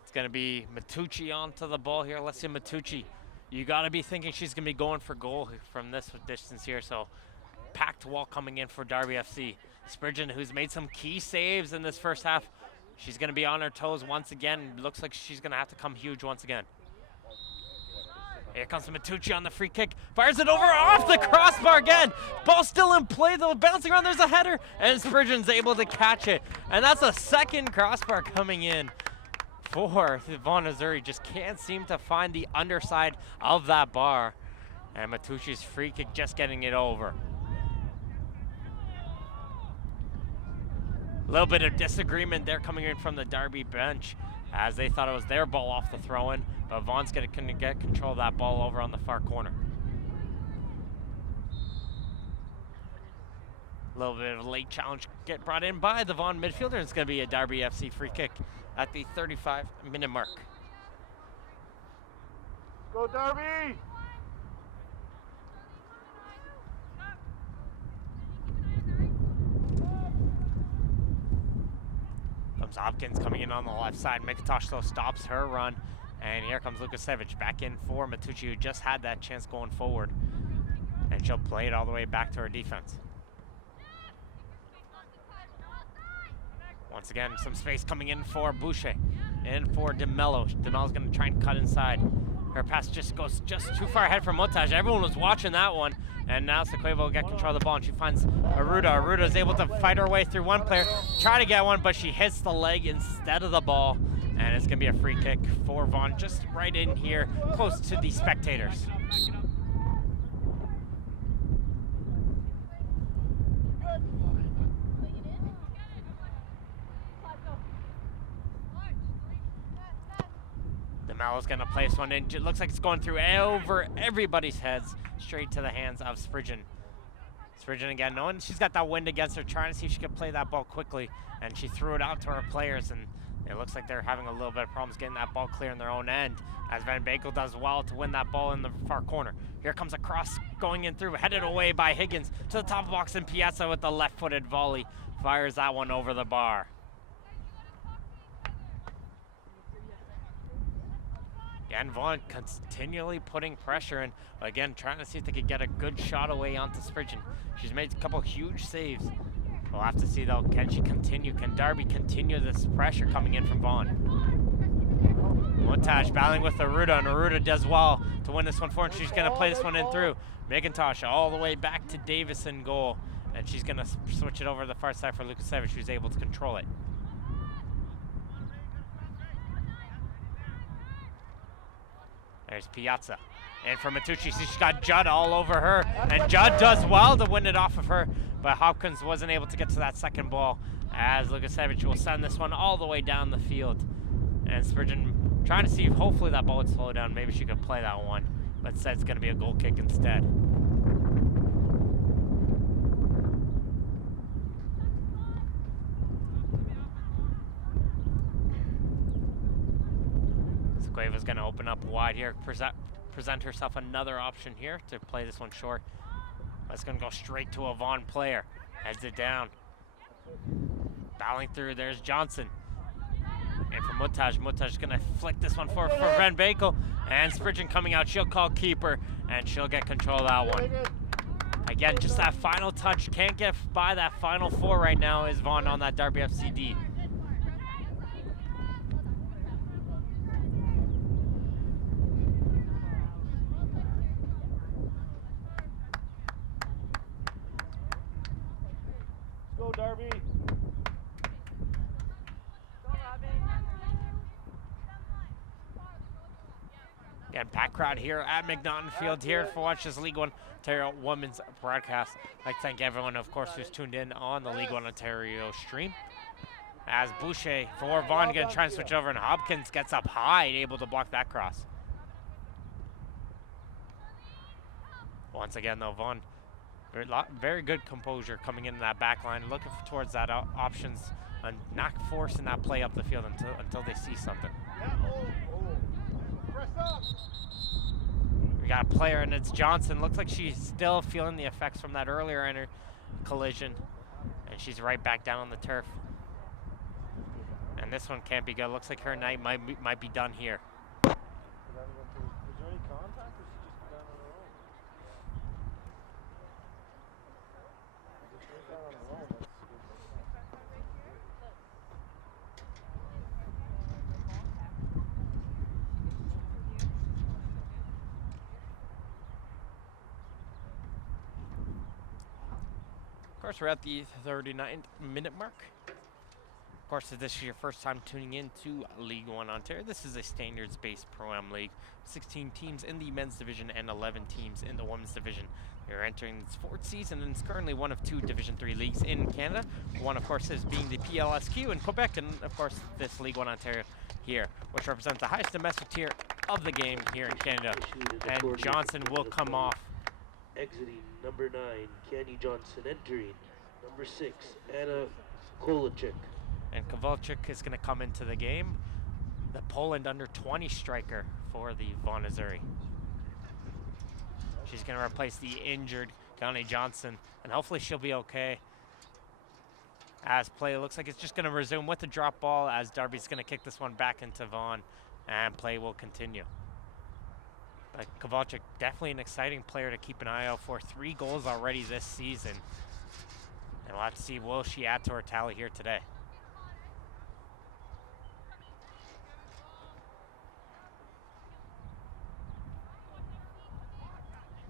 It's going to be Matucci onto the ball here. Let's see Matucci. You got to be thinking she's going to be going for goal from this distance here. So packed wall coming in for Darby FC. Spurgeon, who's made some key saves in this first half, she's going to be on her toes once again. Looks like she's going to have to come huge once again. Here comes Matucci on the free kick. Fires it over off the crossbar again. Ball still in play though, bouncing around. There's a header, and Spurgeon's able to catch it. And that's a second crossbar coming in for Vaughan Azzurri. Just can't seem to find the underside of that bar. And Matucci's free kick just getting it over. A little bit of disagreement there coming in from the Darby bench as they thought it was their ball off the throw-in, but Vaughan's going to get control of that ball over on the far corner. A little bit of a late challenge brought in by the Vaughan midfielder. It's going to be a Darby FC free kick at the 35-minute mark. Go Darby! Comes Hopkins coming in on the left side. McIntosh though stops her run. And here comes Lukasevich back in for Matucci, who just had that chance going forward. And she'll play it all the way back to her defense. Once again, some space coming in for Boucher. In for DeMello. DeMello's going to try and cut inside. Her pass just goes just too far ahead for Montage. Everyone was watching that one. And now Sequevo will get control of the ball, and she finds Aruda. Aruda is able to fight her way through one player, try to get one, but she hits the leg instead of the ball. And it's going to be a free kick for Vaughan, just right in here, close to the spectators. DeMello's going to place one in. It looks like it's going through over everybody's heads, straight to the hands of Spridgen. Spridgen again, knowing she's got that wind against her, trying to see if she can play that ball quickly, and she threw it out to her players, and it looks like they're having a little bit of problems getting that ball clear in their own end, as Van Bakel does well to win that ball in the far corner. Here comes a cross going in through, headed away by Higgins to the top of the box, and Piazza with the left-footed volley fires that one over the bar. And Vaughan continually putting pressure in, again trying to see if they could get a good shot away onto Spridgen. She's made a couple huge saves. We'll have to see though, can she continue? Can Darby continue this pressure coming in from Vaughan? Montage battling with Aruda, and Aruda does well to win this one for her, and she's going to play this one in through. McIntosh all the way back to Davis in goal, and she's going to switch it over to the far side for Lukasevich, who's able to control it. There's Piazza. And for Matucci, she's got Judd all over her. And Judd does well to win it off of her. But Hopkins wasn't able to get to that second ball, as Lukasevich will send this one all the way down the field. And Spridgen trying to see if hopefully that ball would slow down. Maybe she could play that one. But instead it's going to be a goal kick instead. Cueva's going to open up wide here, present herself another option here to play this one short. That's going to go straight to a Vaughan player. Heads it down. Battling through, there's Johnson. And for Montage is going to flick this one for Van Bakel. And Spridgen coming out, she'll call keeper, and she'll get control of that one. Again, just that final touch, can't get by that final four right now is Vaughan on that Darby FCD. Go Darby. Again, packed crowd here at McNaughton Field here for watch this League One Ontario Women's broadcast. I'd like to thank everyone, of course, who's tuned in on the League One Ontario stream. As Boucher for Vaughan going to try and switch over, and Hopkins gets up high, able to block that cross. Once again, though, Vaughan, very good composure coming in that back line, looking towards that options and not forcing that play up the field until they see something. We got a player, and it's Johnson. Looks like she's still feeling the effects from that earlier in her collision, and she's right back down on the turf. And this one can't be good. Looks like her night might be done here. Is there any contact, or she just down on her own? If she's down on her own, that's good. Of course, we're at the 39th-minute mark. Of course, if this is your first time tuning in to League One Ontario, this is a standards-based Pro-Am league. 16 teams in the men's division and 11 teams in the women's division. You're entering its fourth season, and it's currently one of two Division 3 leagues in Canada. One, of course, is being the PLSQ in Quebec, and, of course, this League One Ontario here, which represents the highest domestic tier of the game here in Canada. And Johnson will come off. Exiting number 9, Candy Johnson. Entering number 6, Anna Kolachik. And Kowalczyk is going to come into the game. The Poland under 20 striker for the Vaughan Azzurri. She's going to replace the injured Connie Johnson, and hopefully she'll be okay. As play looks like it's just going to resume with the drop ball, as Darby's going to kick this one back into Vaughan, and play will continue. But Kowalczyk, definitely an exciting player to keep an eye out for. 3 goals already this season. And we'll have to see, will she add to her tally here today?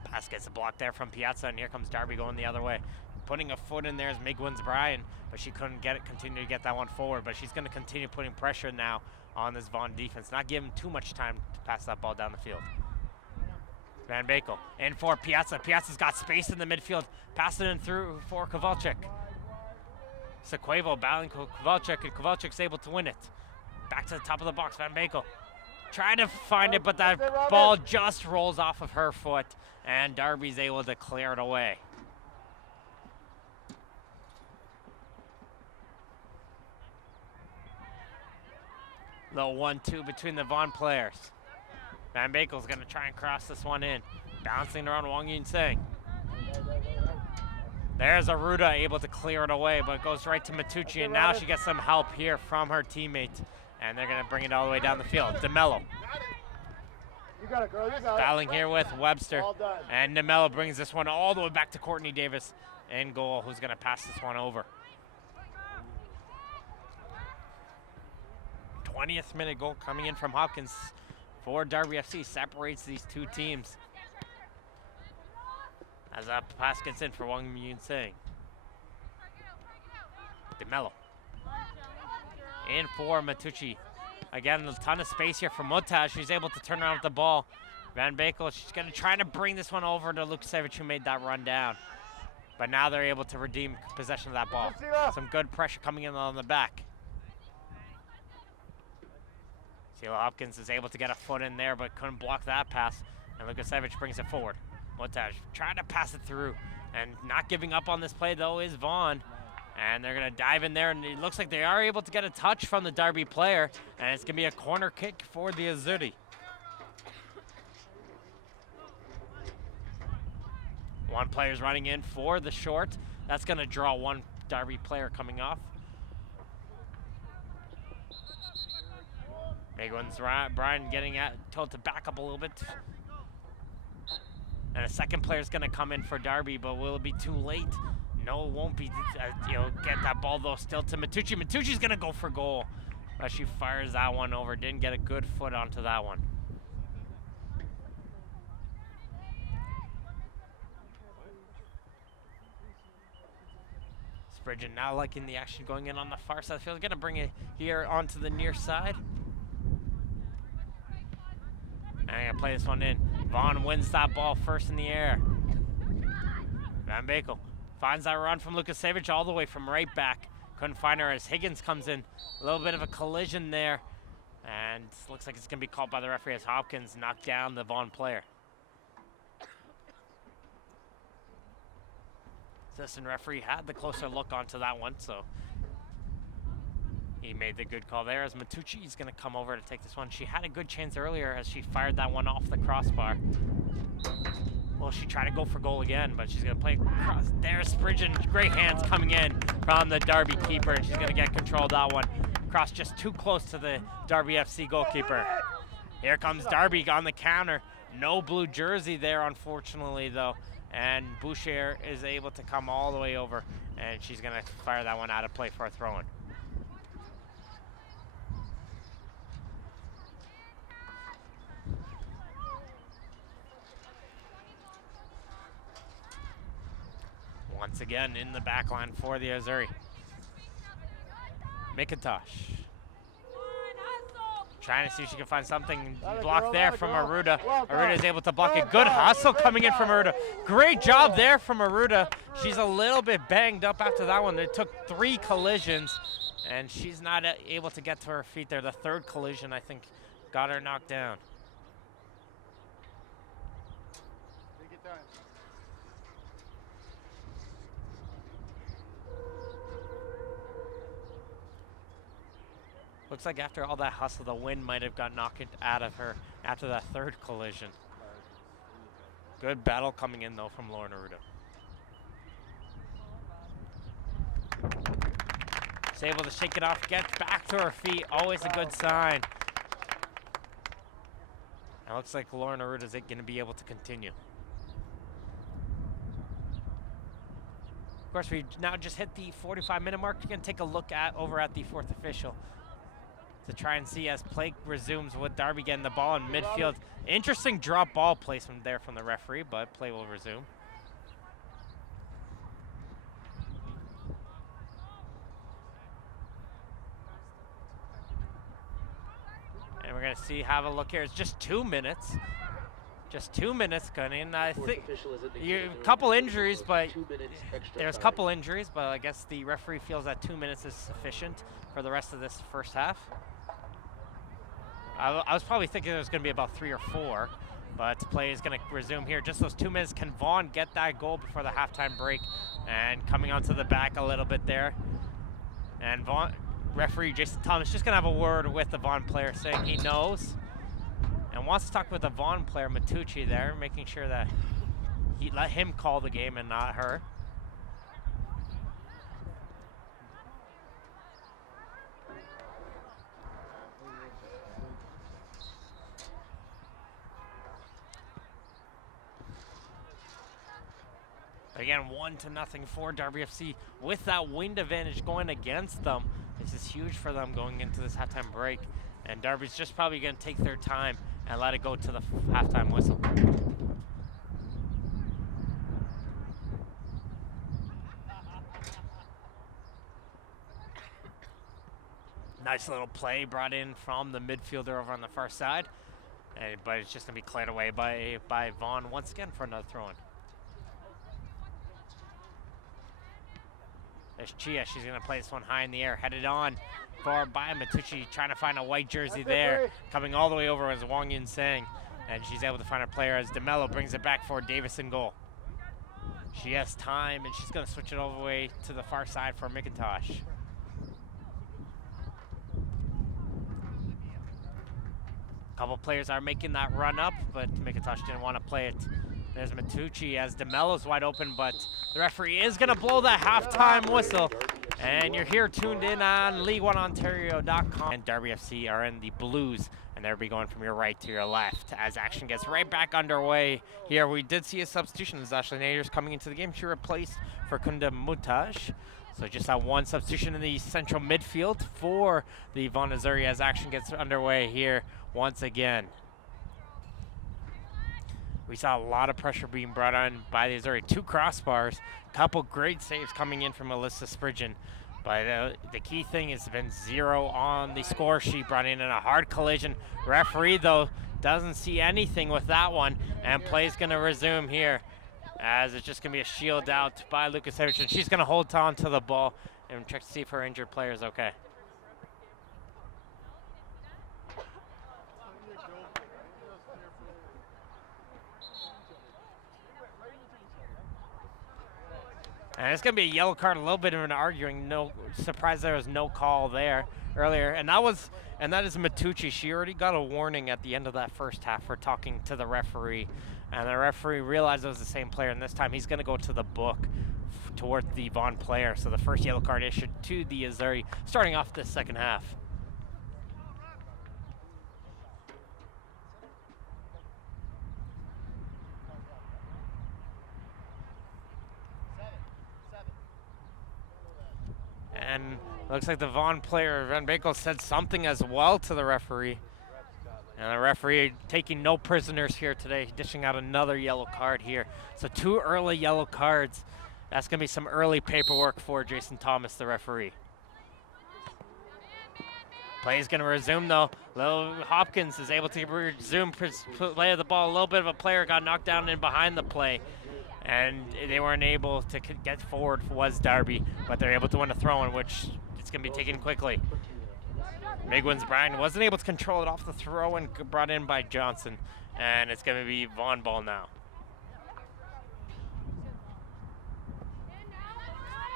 Pass gets a block there from Piazza, and here comes Darby going the other way. Putting a foot in there is Migwin's Brian, but she couldn't get it, continue to get that one forward. But she's going to continue putting pressure now on this Vaughan defense, not giving too much time to pass that ball down the field. Van Bakel in for Piazza. Piazza's got space in the midfield, passing it through for Kowalczyk. Sequevo battling Kowalczyk, and Kowalczyk's able to win it. Back to the top of the box, Van Bakel. Trying to find it, but that ball just rolls off of her foot, and Darby's able to clear it away. Little 1-2 between the Vaughan players. Van Bakel's going to try and cross this one in. Bouncing around Wang Yun-Seng. There's Aruda able to clear it away, but it goes right to Matucci, and now she gets some help here from her teammate. And they're going to bring it all the way down the field. DeMello. You got it, girl. You got it. Battling here with Webster. And DeMello brings this one all the way back to Courtney Davis in goal, who's going to pass this one over. 20th minute goal coming in from Hopkins for Darby FC. Separates these two teams. As a pass gets in for Wang Yun-Seng. DeMello. In for Matucci. Again, a ton of space here for Montaj. She's able to turn around with the ball. Van Bakel, she's going to try to bring this one over to Lukasevich, who made that run down. But now they're able to redeem possession of that ball. Some good pressure coming in on the back. Sheila Hopkins is able to get a foot in there, but couldn't block that pass. And Lukasevich brings it forward. Montaj trying to pass it through. And not giving up on this play, though, is Vaughan. And they're going to dive in there, and it looks like they are able to get a touch from the Darby player, and it's going to be a corner kick for the Azzurri. One player's running in for the short. That's going to draw one Darby player coming off. Big one's Brian getting told to back up a little bit. And a second player's going to come in for Darby, but will it be too late? No, it won't be. Get that ball, though, still to Matucci. Matucci's going to go for goal. But she fires that one over. Didn't get a good foot onto that one. Spridgen now liking the action going in on the far side. Feels going to bring it here onto the near side. And I'm going to play this one in. Vaughan wins that ball first in the air. Van Bakel finds that run from Lukasevich all the way from right back. Couldn't find her as Higgins comes in. A little bit of a collision there. And looks like it's going to be called by the referee as Hopkins knocked down the Vaughan player. Assistant referee had the closer look onto that one, so he made the good call there as Matucci is going to come over to take this one. She had a good chance earlier as she fired that one off the crossbar. Well, she tried to go for goal again, but she's going to play across. There's Spridgen, great hands coming in from the Darby keeper, and she's going to get control of that one. Cross just too close to the Darby FC goalkeeper. Here comes Darby on the counter. No blue jersey there, unfortunately, though. And Boucher is able to come all the way over, and she's going to fire that one out of play for a throw-in. Once again in the back line for the Azzurri. McIntosh. Trying to see if she can find something blocked there from Aruda. Aruda is able to block it. Good hustle coming in from Aruda. Great job there from Aruda. She's a little bit banged up after that one. It took 3 collisions, and she's not able to get to her feet there. The third collision, I think, got her knocked down. Looks like after all that hustle, the wind might have got knocked out of her after that third collision. Good battle coming in, though, from Lauren Aruda. She's able to shake it off, get back to her feet. Always a good sign. It looks like Lauren Aruda is going to be able to continue. Of course, we now just hit the 45-minute mark. We're going to take a look at over at the fourth official to try and see as play resumes with Darby getting the ball in midfield. Interesting drop ball placement there from the referee, but play will resume. And we're going to have a look here. It's just 2 minutes. Just 2 minutes going in. I think a couple injuries, but there's a couple injuries, but I guess the referee feels that 2 minutes is sufficient for the rest of this first half. I was probably thinking it was going to be about 3 or 4, but play is going to resume here. Just those 2 minutes. Can Vaughan get that goal before the halftime break? And coming onto the back a little bit there. And Vaughan, referee Jason Thomas just going to have a word with the Vaughan player, saying he knows and wants to talk with the Vaughan player, Matucci, there, making sure that he let him call the game and not her. Again, 1-0 for Darby FC with that wind advantage going against them. This is huge for them going into this halftime break. And Darby's just probably going to take their time and let it go to the halftime whistle. Nice little play brought in from the midfielder over on the far side. But it's just going to be cleared away by Vaughan once again for another throw-in. There's Chia. She's going to play this one high in the air. Headed on for by Matucci, trying to find a white jersey there. Coming all the way over as Wang Yin Sang. And she's able to find a player as DeMello brings it back for Davis in goal. She has time, and she's going to switch it all the way to the far side for McIntosh. A couple players are making that run up, but McIntosh didn't want to play it. There's Matucci as DeMello's wide open, but the referee is going to blow that halftime whistle. And you're here tuned in on L1OW.com. And Darby FC are in the blues, and they'll be going from your right to your left as action gets right back underway here. We did see a substitution as Ashley Nader's coming into the game. She replaced for Kunda Mutaj. So just that one substitution in the central midfield for the Vaughan Azzurri as action gets underway here once again. We saw a lot of pressure being brought on by the Azzurri. 2 crossbars, couple great saves coming in from Alyssa Spridgen. But the key thing has been 0 on the score sheet, brought in a hard collision. Referee, though, doesn't see anything with that one, and play's going to resume here as it's just going to be a shield out by Lukasiewicz, and she's going to hold on to the ball and check to see if her injured player is okay. And it's going to be a yellow card, a little bit of an arguing. No surprise there was no call there earlier. And that is Matucci. She already got a warning at the end of that first half for talking to the referee. And the referee realized it was the same player, and this time he's going to go to the book towards the Vaughan player. So the first yellow card issued to the Azzurri starting off this second half. And looks like the Vaughan player, Van Bakel, said something as well to the referee. And the referee taking no prisoners here today, dishing out another yellow card here. So 2 early yellow cards. That's going to be some early paperwork for Jason Thomas, the referee. Play is going to resume, though. Lil Hopkins is able to resume play of the ball. A little bit of a player got knocked down in behind the play. And they weren't able to get forward, was Darby, but they're able to win a throw-in, which it's going to be taken quickly. Migwins Bryan wasn't able to control it off the throw-in brought in by Johnson, and it's going to be Vaughan ball now.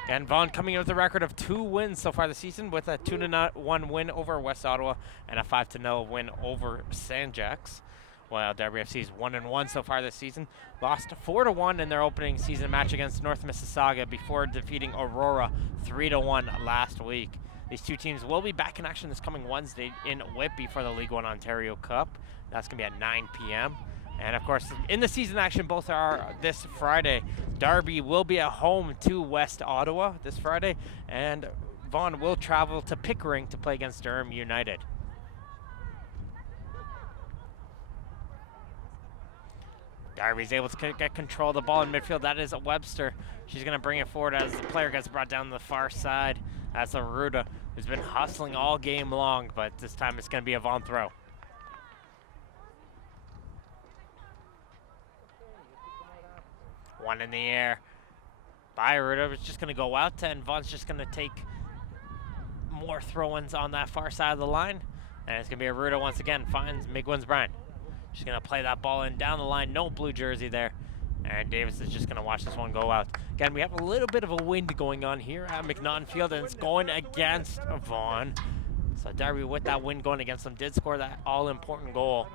Again, Vaughan coming in with a record of 2 wins so far this season, with a 2-1 win over West Ottawa and a 5-0 win over Sanjax. While Darby FC's 1-1 so far this season, lost 4-1 in their opening season match against North Mississauga before defeating Aurora 3-1 last week. These two teams will be back in action this coming Wednesday in Whitby for the League One Ontario Cup. That's going to be at 9 p.m. And of course, in the season action, both are this Friday. Darby will be at home to West Ottawa this Friday, and Vaughan will travel to Pickering to play against Durham United. Darby's able to get control of the ball in midfield. That is Webster. She's going to bring it forward as the player gets brought down the far side. That's Aruda, who's been hustling all game long, but this time it's going to be a Vaughan throw. One in the air by Aruda. It's just going to go out to, and Vaughan's just going to take more throw-ins on that far side of the line. And it's going to be Aruda once again, finds Migwins Bryan. She's going to play that ball in down the line. No blue jersey there. And Davis is just going to watch this one go out. Again, we have a little bit of a wind going on here at McNaughton Field, and it's going against Vaughan. So Darby, with that wind going against them, did score that all-important goal.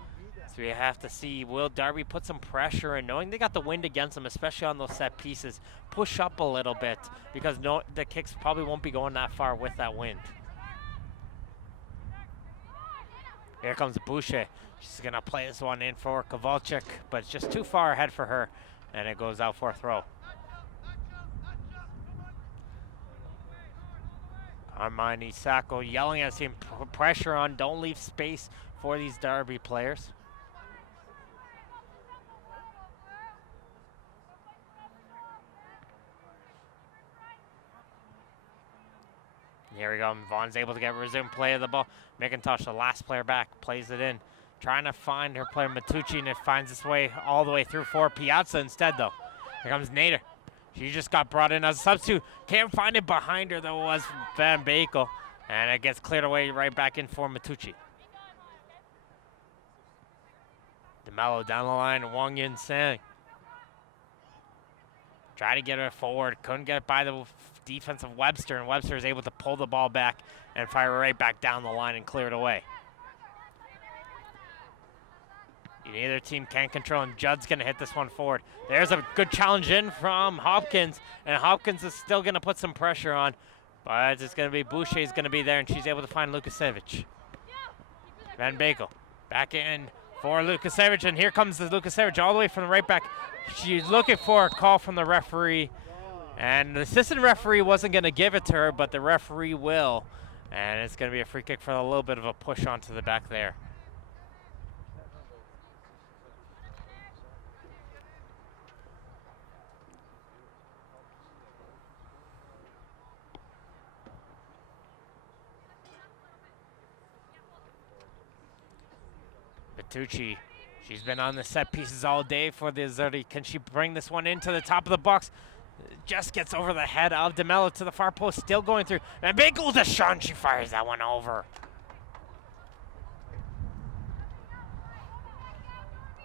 So we have to see, will Darby put some pressure in, knowing they got the wind against them, especially on those set pieces, push up a little bit, because the kicks probably won't be going that far with that wind. Here comes Boucher. She's going to play this one in for Kowalczyk, but it's just too far ahead for her, and it goes out for a throw. Armani Sacco yelling at him, pressure on, don't leave space for these Darby players. Here we go. Vaughan's able to get resumed play of the ball. McIntosh, the last player back, plays it in. Trying to find her player Matucci, and it finds its way all the way through for Piazza instead, though. Here comes Nader. She just got brought in as a substitute. Can't find it behind her, though, was Van Bakel. And it gets cleared away right back in for Matucci. DeMello down the line, Wang Yin Sang. Try to get her forward, couldn't get it by the defense of Webster, and Webster is able to pull the ball back and fire right back down the line and clear it away. Neither team can control, and Judd's going to hit this one forward. There's a good challenge in from Hopkins, and Hopkins is still going to put some pressure on, but it's going to be Boucher's going to be there, and she's able to find Lukasevich. Van Bakel back in for Lukasevich, and here comes the Lukasevich all the way from the right back. She's looking for a call from the referee, and the assistant referee wasn't going to give it to her, but the referee will, and it's going to be a free kick for a little bit of a push onto the back there. Tucci, she's been on the set pieces all day for the Azzurri. Can she bring this one into the top of the box? Just gets over the head of DeMello to the far post, still going through. And big goal to Sean, she fires that one over.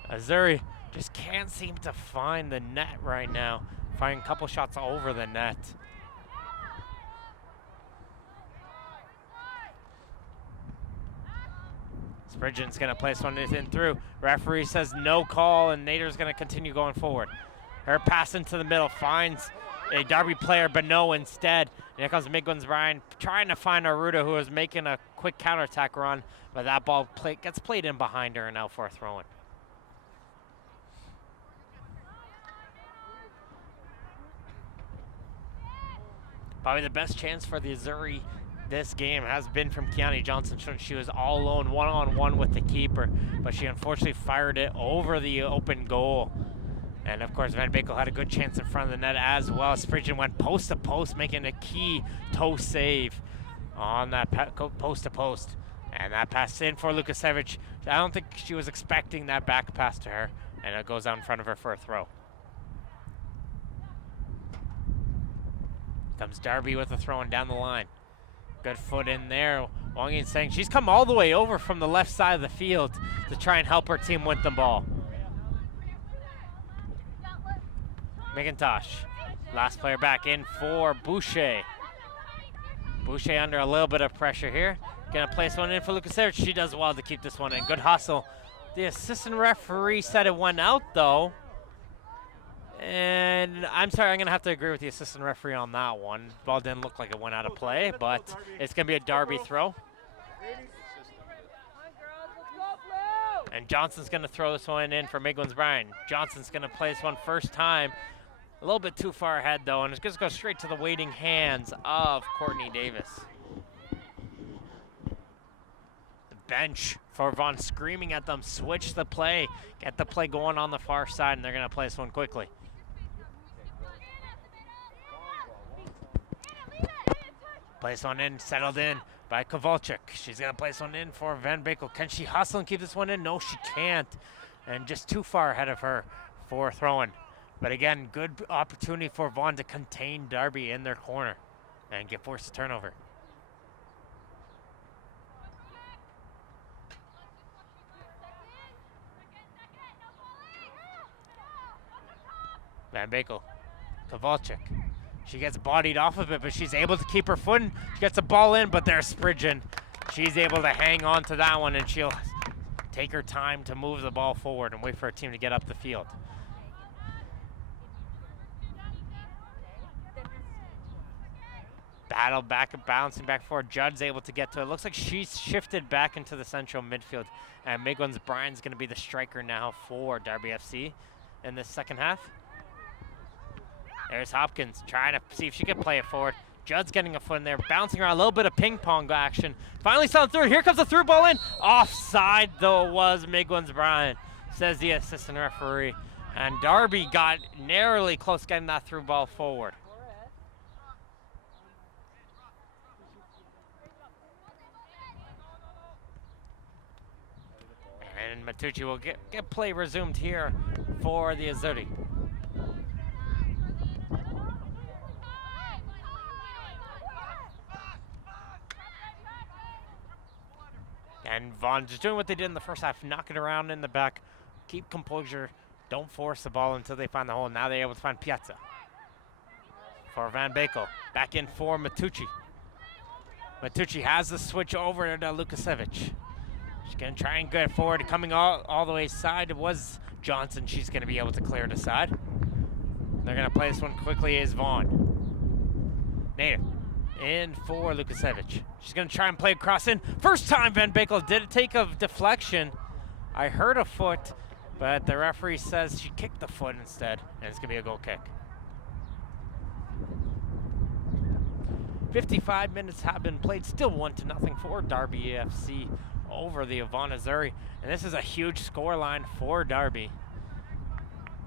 Azzurri just can't seem to find the net right now. Firing a couple shots over the net. Spridgen's going to place one in through. Referee says no call, and Nader's going to continue going forward. Her pass into the middle finds a Darby player, but no instead. And here comes Migwins Bryan trying to find Aruda, who is making a quick counterattack run, but that ball gets played in behind her and out for a throw-in. Probably the best chance for the Azzurri this game has been from Kiani Johnson. She was all alone, one-on-one with the keeper, but she unfortunately fired it over the open goal. And of course, Van Bakel had a good chance in front of the net as well. Spridgen went post to post, making a key toe save on that post to post. And that pass in for Lukasevich. I don't think she was expecting that back pass to her, and it goes out in front of her for a throw. Comes Darby with a throw in down the line. Good foot in there. Wang Yin saying she's come all the way over from the left side of the field to try and help her team win the ball. McIntosh Last player back in for Boucher. Boucher under a little bit of pressure here. Gonna place one in for Lukasiewicz. She does well to keep this one in. Good hustle. The assistant referee said it went out though. And I'm sorry, I'm gonna have to agree with the assistant referee on that one. Ball didn't look like it went out of play, but it's gonna be a Darby throw. And Johnson's gonna throw this one in for Migwins Bryan. Johnson's gonna play this one first time. A little bit too far ahead though, and it's gonna go straight to the waiting hands of Courtney Davis. The bench for Vaughan screaming at them, switch the play, get the play going on the far side, and they're gonna play this one quickly. Place one in, settled in by Kowalczyk. She's gonna place one in for Van Bakel. Can she hustle and keep this one in? No, she can't. And just too far ahead of her for throwing. But again, good opportunity for Vaughan to contain Darby in their corner and force a turnover. Van Bakel, Kowalczyk. She gets bodied off of it, but she's able to keep her footing. She gets the ball in, but there's Spridgen. She's able to hang on to that one, and she'll take her time to move the ball forward and wait for her team to get up the field. Battle back and bouncing back forward. Judd's able to get to it. Looks like she's shifted back into the central midfield. And Migwins Bryan's going to be the striker now for Darby FC in this second half. There's Hopkins trying to see if she can play it forward. Judd's getting a foot in there, bouncing around, a little bit of ping pong action. Finally selling through. Here comes the through ball in. Offside though was Migwins Bryan, says the assistant referee. And Darby got narrowly close getting that through ball forward. And Matucci will get play resumed here for the Azzurri. And Vaughan just doing what they did in the first half, knock it around in the back, keep composure, don't force the ball until they find the hole. Now they're able to find Piazza. For Van Bakel, back in for Matucci. Matucci has the switch over to Lukasiewicz. She's gonna try and get forward, coming all the way side. It was Johnson. She's gonna be able to clear it aside. They're gonna play this one quickly as Vaughan. Native in for Lukasiewicz. She's gonna try and play across in. First time Van Bakel did it take a deflection. I heard a foot, but the referee says she kicked the foot instead, and it's gonna be a goal kick. 55 minutes have been played, still 1-0 for Darby FC over the Vaughan Azzurri, and this is a huge scoreline for Darby.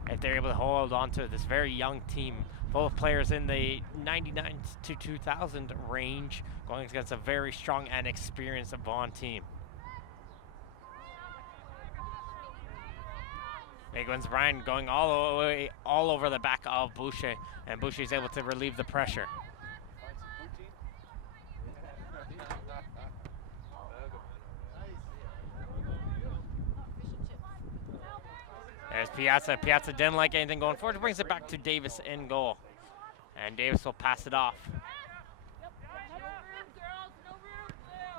If they're able to hold on to this very young team, full of players in the 99 to 2000 range, going against a very strong and experienced Vaughan team. Migwins Bryan going all the way, all over the back of Boucher, and Boucher is able to relieve the pressure. There's Piazza. Piazza didn't like anything going forward. Brings it back to Davis in goal. And Davis will pass it off.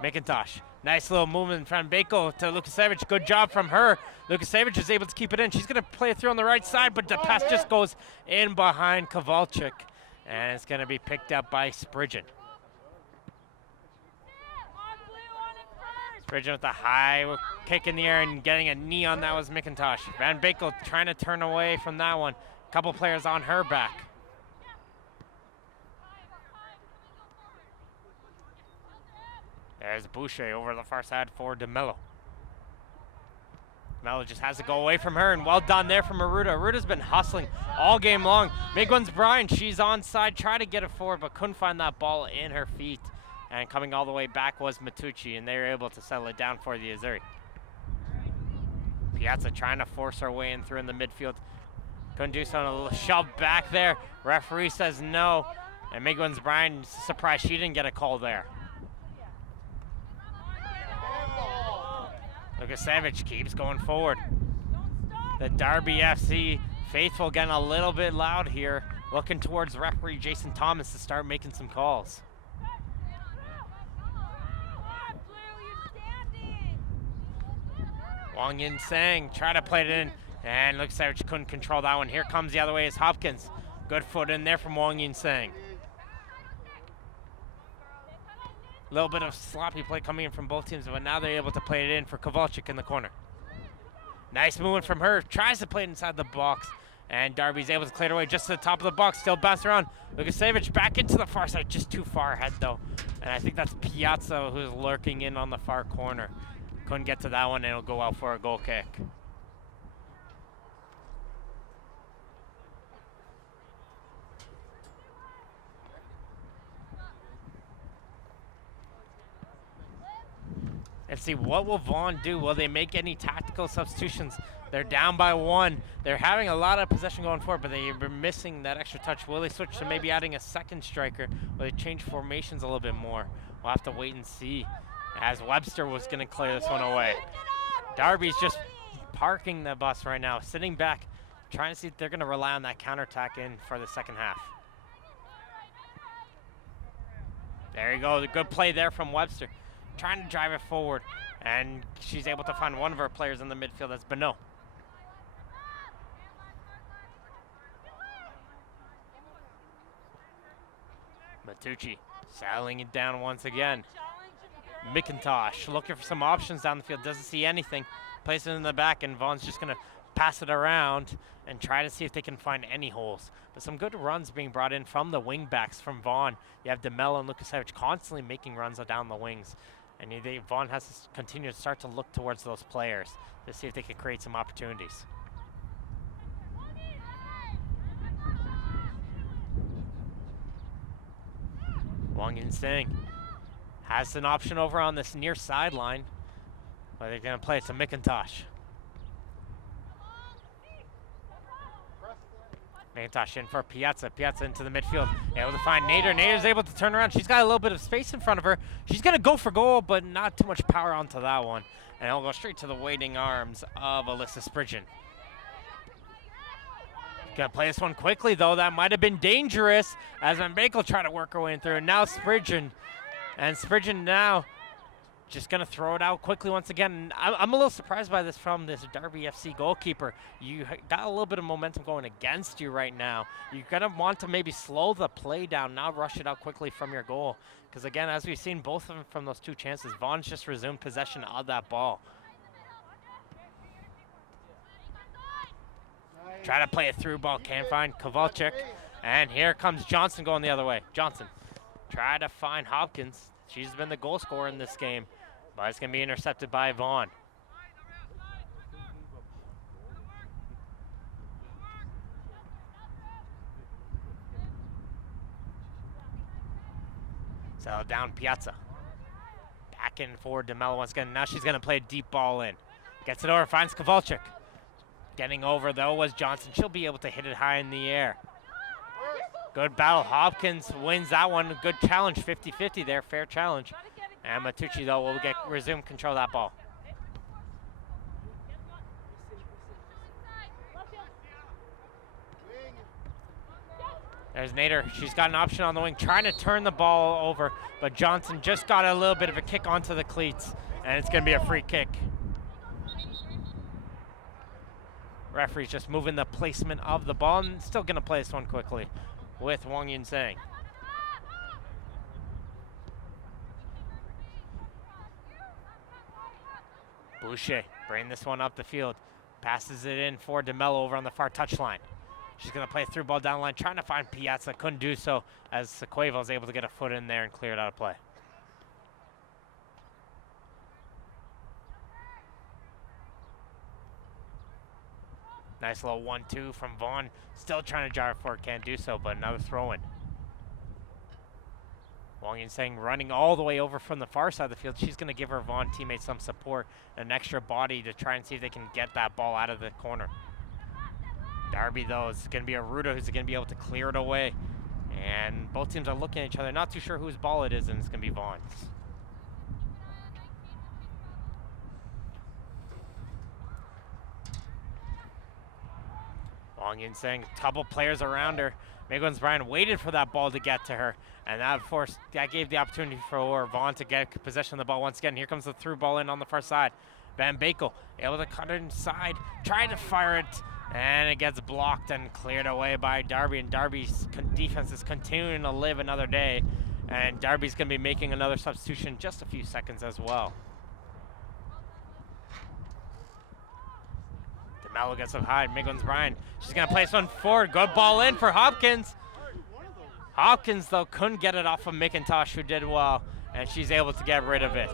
McIntosh. Nice little movement from Bakel to Lukasiewicz. Good job from her. Lukasiewicz is able to keep it in. She's going to play it through on the right side, but the pass just goes in behind Kowalczyk. And it's going to be picked up by Spridgen. Spridgen with a high kick in the air and getting a knee on that was McIntosh. Van Bakel trying to turn away from that one. Couple players on her back. There's Boucher over the far side for DeMello. DeMello just has to go away from her, and well done there from Aruda. Aruda's been hustling all game long. Migwins Bryan, she's onside, tried to get it forward, but couldn't find that ball in her feet. And coming all the way back was Matucci, and they were able to settle it down for the Azzurri. Piazza trying to force her way in through in the midfield. Couldn't do so, a little shove back there. Referee says no, and Migwins Bryan surprised she didn't get a call there. Lukasiewicz keeps going forward. The Darby FC faithful getting a little bit loud here. looking towards referee Jason Thomas to start making some calls. Wang Yin Sang try to play it in, and looks like she couldn't control that one. Here comes the other way is Hopkins. Good foot in there from Wang Yin Sang. A little bit of sloppy play coming in from both teams, but now they're able to play it in for Kowalczyk in the corner. Nice movement from her. Tries to play it inside the box, and Darby's able to clear it away just to the top of the box. Still bounce around. Lukasevich back into the far side, just too far ahead though. And I think that's Piazza who's lurking in on the far corner. Couldn't get to that one, and it'll go out for a goal kick. Let's see, what will Vaughan do? Will they make any tactical substitutions? They're down by 1. They're having a lot of possession going forward, but they're missing that extra touch. Will they switch to maybe adding a second striker? Will they change formations a little bit more? We'll have to wait and see, as Webster was going to clear this one away. Darby's just parking the bus right now, sitting back, trying to see if they're going to rely on that counterattack in for the second half. There you go, the good play there from Webster. Trying to drive it forward, and she's able to find one of her players in the midfield. That's Bonneau. Matucci saddling it down once again. McIntosh looking for some options down the field, doesn't see anything. Places it in the back, and Vaughan's just going to pass it around and try to see if they can find any holes. But some good runs being brought in from the wing backs from Vaughan. You have DeMello and Lukasevich constantly making runs down the wings. And Vaughan has to continue to start to look towards those players to see if they can create some opportunities. Wang Yin Sang has an option over on this near sideline, but they're going to play it to McIntosh. McIntosh in for Piazza. Piazza into the midfield. Able to find Nader. Nader's able to turn around. She's got a little bit of space in front of her. She's going to go for goal, but not too much power onto that one. And it'll go straight to the waiting arms of Alyssa Spridgen. Got to play this one quickly, though. That might have been dangerous as Mbeko tried to work her way in through. And now Spridgen. And Spridgen now just going to throw it out quickly once again. I'm a little surprised by this from this Darby FC goalkeeper. You got a little bit of momentum going against you right now. You're going to want to maybe slow the play down, not rush it out quickly from your goal. Because again, as we've seen both of them from those two chances, Vaughan's just resumed possession of that ball. Try to play a through ball, can't find Kowalczyk. And here comes Johnson going the other way. Johnson try to find Hopkins. She's been the goal scorer in this game, but it's going to be intercepted by Vaughan. Settle down Piazza. Back in for DeMello once again. Now she's going to play a deep ball in. Gets it over, finds Kowalczyk. Getting over, though, was Johnson. She'll be able to hit it high in the air. Good battle. Hopkins wins that one. Good challenge, 50-50 there, fair challenge. And Matucci, though, will resume control of that ball. There's Nader. She's got an option on the wing, trying to turn the ball over, but Johnson just got a little bit of a kick onto the cleats, and it's going to be a free kick. Referee's just moving the placement of the ball, and still going to play this one quickly with Wang Yin Sang. Boucher bringing this one up the field. Passes it in for DeMello over on the far touchline. She's going to play a through ball down the line, trying to find Piazza. Couldn't do so as Sequeira was able to get a foot in there and clear it out of play. Nice little 1-2 from Vaughan. Still trying to jar forward, can't do so, but another throw in. Wang Yin Sang running all the way over from the far side of the field. She's going to give her Vaughan teammates some support, an extra body to try and see if they can get that ball out of the corner. Darby, though, is going to be Aruda who's going to be able to clear it away. And both teams are looking at each other, not too sure whose ball it is, and it's going to be Vaughan's. Wang Yin Sang, couple players around her. Megan Bryan waited for that ball to get to her, and that gave the opportunity for Vaughan to get possession of the ball once again. Here comes the through ball in on the far side. Van Bakel able to cut it inside, trying to fire it, and it gets blocked and cleared away by Darby, and Darby's defense is continuing to live another day, and Darby's going to be making another substitution in just a few seconds as well. DeMello gets up high. Megan's Bryan. She's going to place one forward. Good ball in for Hopkins. Hopkins, though, couldn't get it off of McIntosh, who did well, and she's able to get rid of it.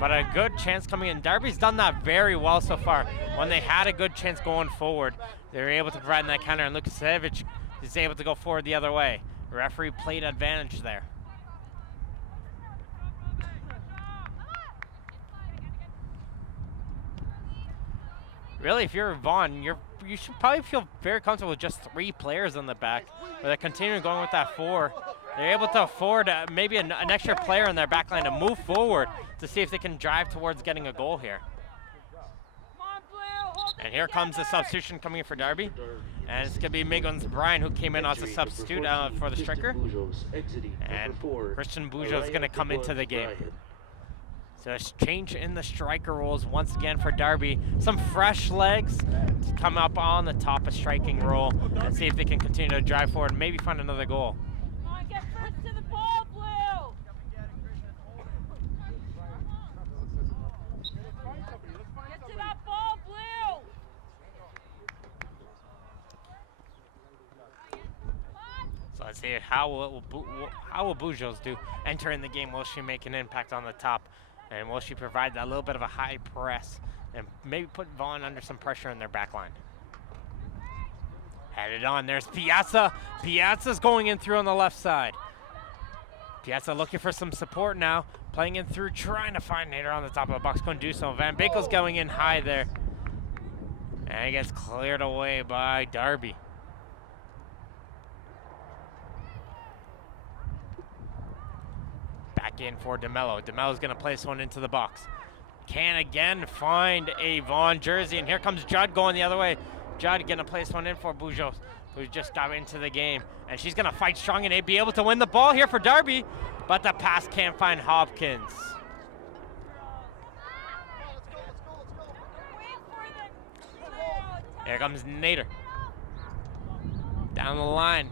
But a good chance coming in. Darby's done that very well so far. When they had a good chance going forward, they were able to provide that counter, and Lukasevich is able to go forward the other way. The referee played advantage there. Really, if you're Vaughan, you should probably feel very comfortable with just 3 players on the back. But they're continuing going with that 4. They're able to afford maybe an extra player in their back line to move forward to see if they can drive towards getting a goal here. And here comes the substitution coming in for Darby. And it's going to be Megan Bryan, who came in as a substitute for the striker. And Christian Bujo is going to come into the game. So a change in the striker roles once again for Darby. Some fresh legs to come up on the top of striking role and see if they can continue to drive forward and maybe find another goal. Come on, get first to the ball, Blue! Get to that ball, Blue! So let's see how will Bujo's do enter in the game. Will she make an impact on the top? And will she provide that little bit of a high press and maybe put Vaughan under some pressure in their back line? Headed on, there's Piazza. Piazza's going in through on the left side. Piazza looking for some support now, playing in through, trying to find Nader on the top of the box. Couldn't do so. Van Bakel's going in high there. And he gets cleared away by Darby. Back in for DeMello. DeMello's going to place one into the box. Can again find a Vaughan jersey, and here comes Judd going the other way. Judd going to place one in for Bujo, who just got into the game. And she's going to fight strong and be able to win the ball here for Darby, but the pass can't find Hopkins. Here comes Nader. Down the line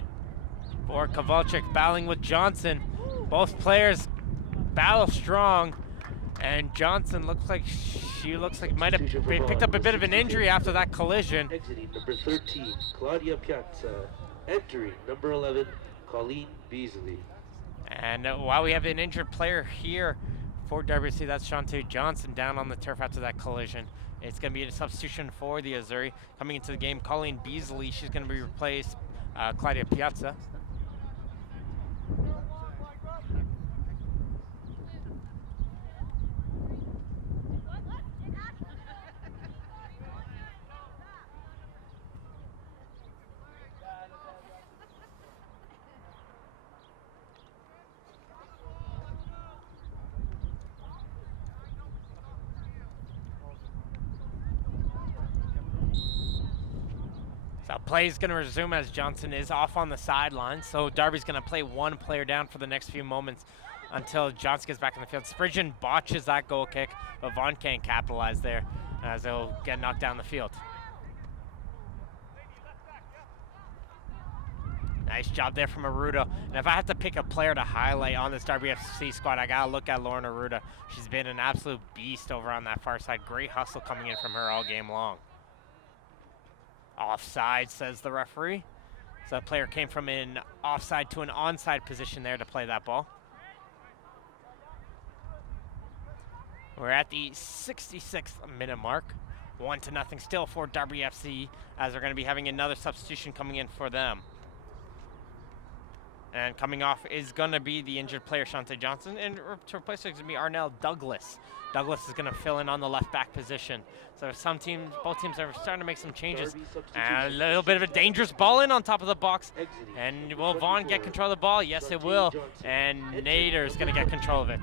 for Kowalczyk, battling with Johnson. Both players battle strong, and Johnson looks like might have picked up a bit of an injury after that collision. Exiting number 13, Claudia Piazza. Entering number 11, Colleen Beasley. And while we have an injured player here for Darby, that's Shantae Johnson down on the turf after that collision. It's going to be a substitution for the Azzurri. Coming into the game, Colleen Beasley, she's going to be replaced Claudia Piazza. So play is going to resume as Johnson is off on the sideline. So Darby's going to play 1 player down for the next few moments until Johnson gets back in the field. Spridgen botches that goal kick, but Vaughan can't capitalize there as they'll get knocked down the field. Nice job there from Aruda. And if I have to pick a player to highlight on this Darby FC squad, I got to look at Lauren Aruda. She's been an absolute beast over on that far side. Great hustle coming in from her all game long. Offside, says the referee. So that player came from an offside to an onside position there to play that ball. We're at the 66th minute mark. 1-0 still for Darby FC, as they're going to be having another substitution coming in for them. And coming off is going to be the injured player, Shantae Johnson. And to replace her is going to be Arnell Douglas. Douglas is going to fill in on the left back position. So both teams are starting to make some changes. And a little bit of a dangerous ball in on top of the box. And will Vaughan get control of the ball? Yes, it will. And Nader is going to get control of it.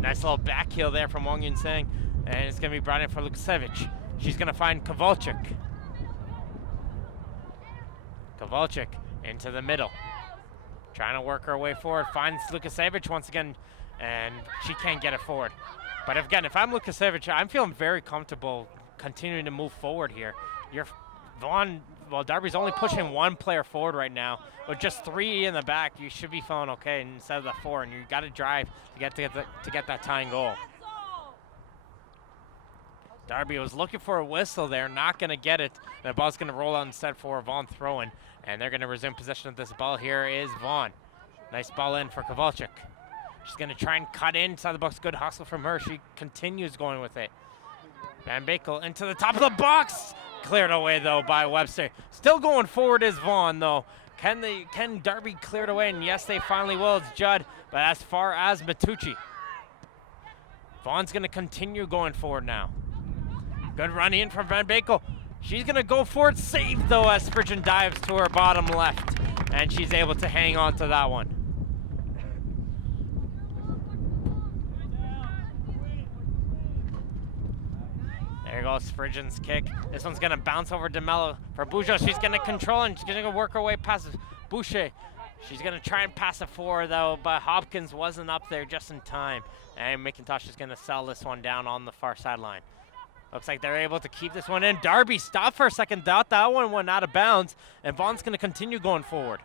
Nice little back heel there from Wang Yun Sang. And it's going to be brought in for Lukasevich. She's going to find Kowalczyk. Kowalczyk into the middle. Trying to work her way forward. Finds Lukasevich once again, and she can't get it forward. But again, if I'm Lukasevich, I'm feeling very comfortable continuing to move forward here. You're Vaughan, well, Darby's only pushing one player forward right now. With just 3 in the back, you should be feeling okay instead of the 4, and you got to drive to get that tying goal. Darby was looking for a whistle there, not going to get it. The ball's going to roll out instead for Vaughan throwing, and they're going to resume possession of this ball. Here is Vaughan. Nice ball in for Kowalczyk. She's going to try and cut inside the box. Good hustle from her. She continues going with it. Van Bakel into the top of the box. Cleared away, though, by Webster. Still going forward is Vaughan, though. Can Darby clear it away? And yes, they finally will. It's Judd, but as far as Matucci. Vaughan's going to continue going forward now. Good run in from Van Bakel. She's going to go for it. Saved, though, as Spridgen dives to her bottom left. And she's able to hang on to that one. There goes Spridgen's kick. This one's going to bounce over DeMello for Boucher. She's going to control and she's going to work her way past Boucher. She's going to try and pass it forward, though, but Hopkins wasn't up there just in time. And McIntosh is going to sell this one down on the far sideline. Looks like they're able to keep this one in. Darby stopped for a second. That one went out of bounds. And Vaughan's going to continue going forward.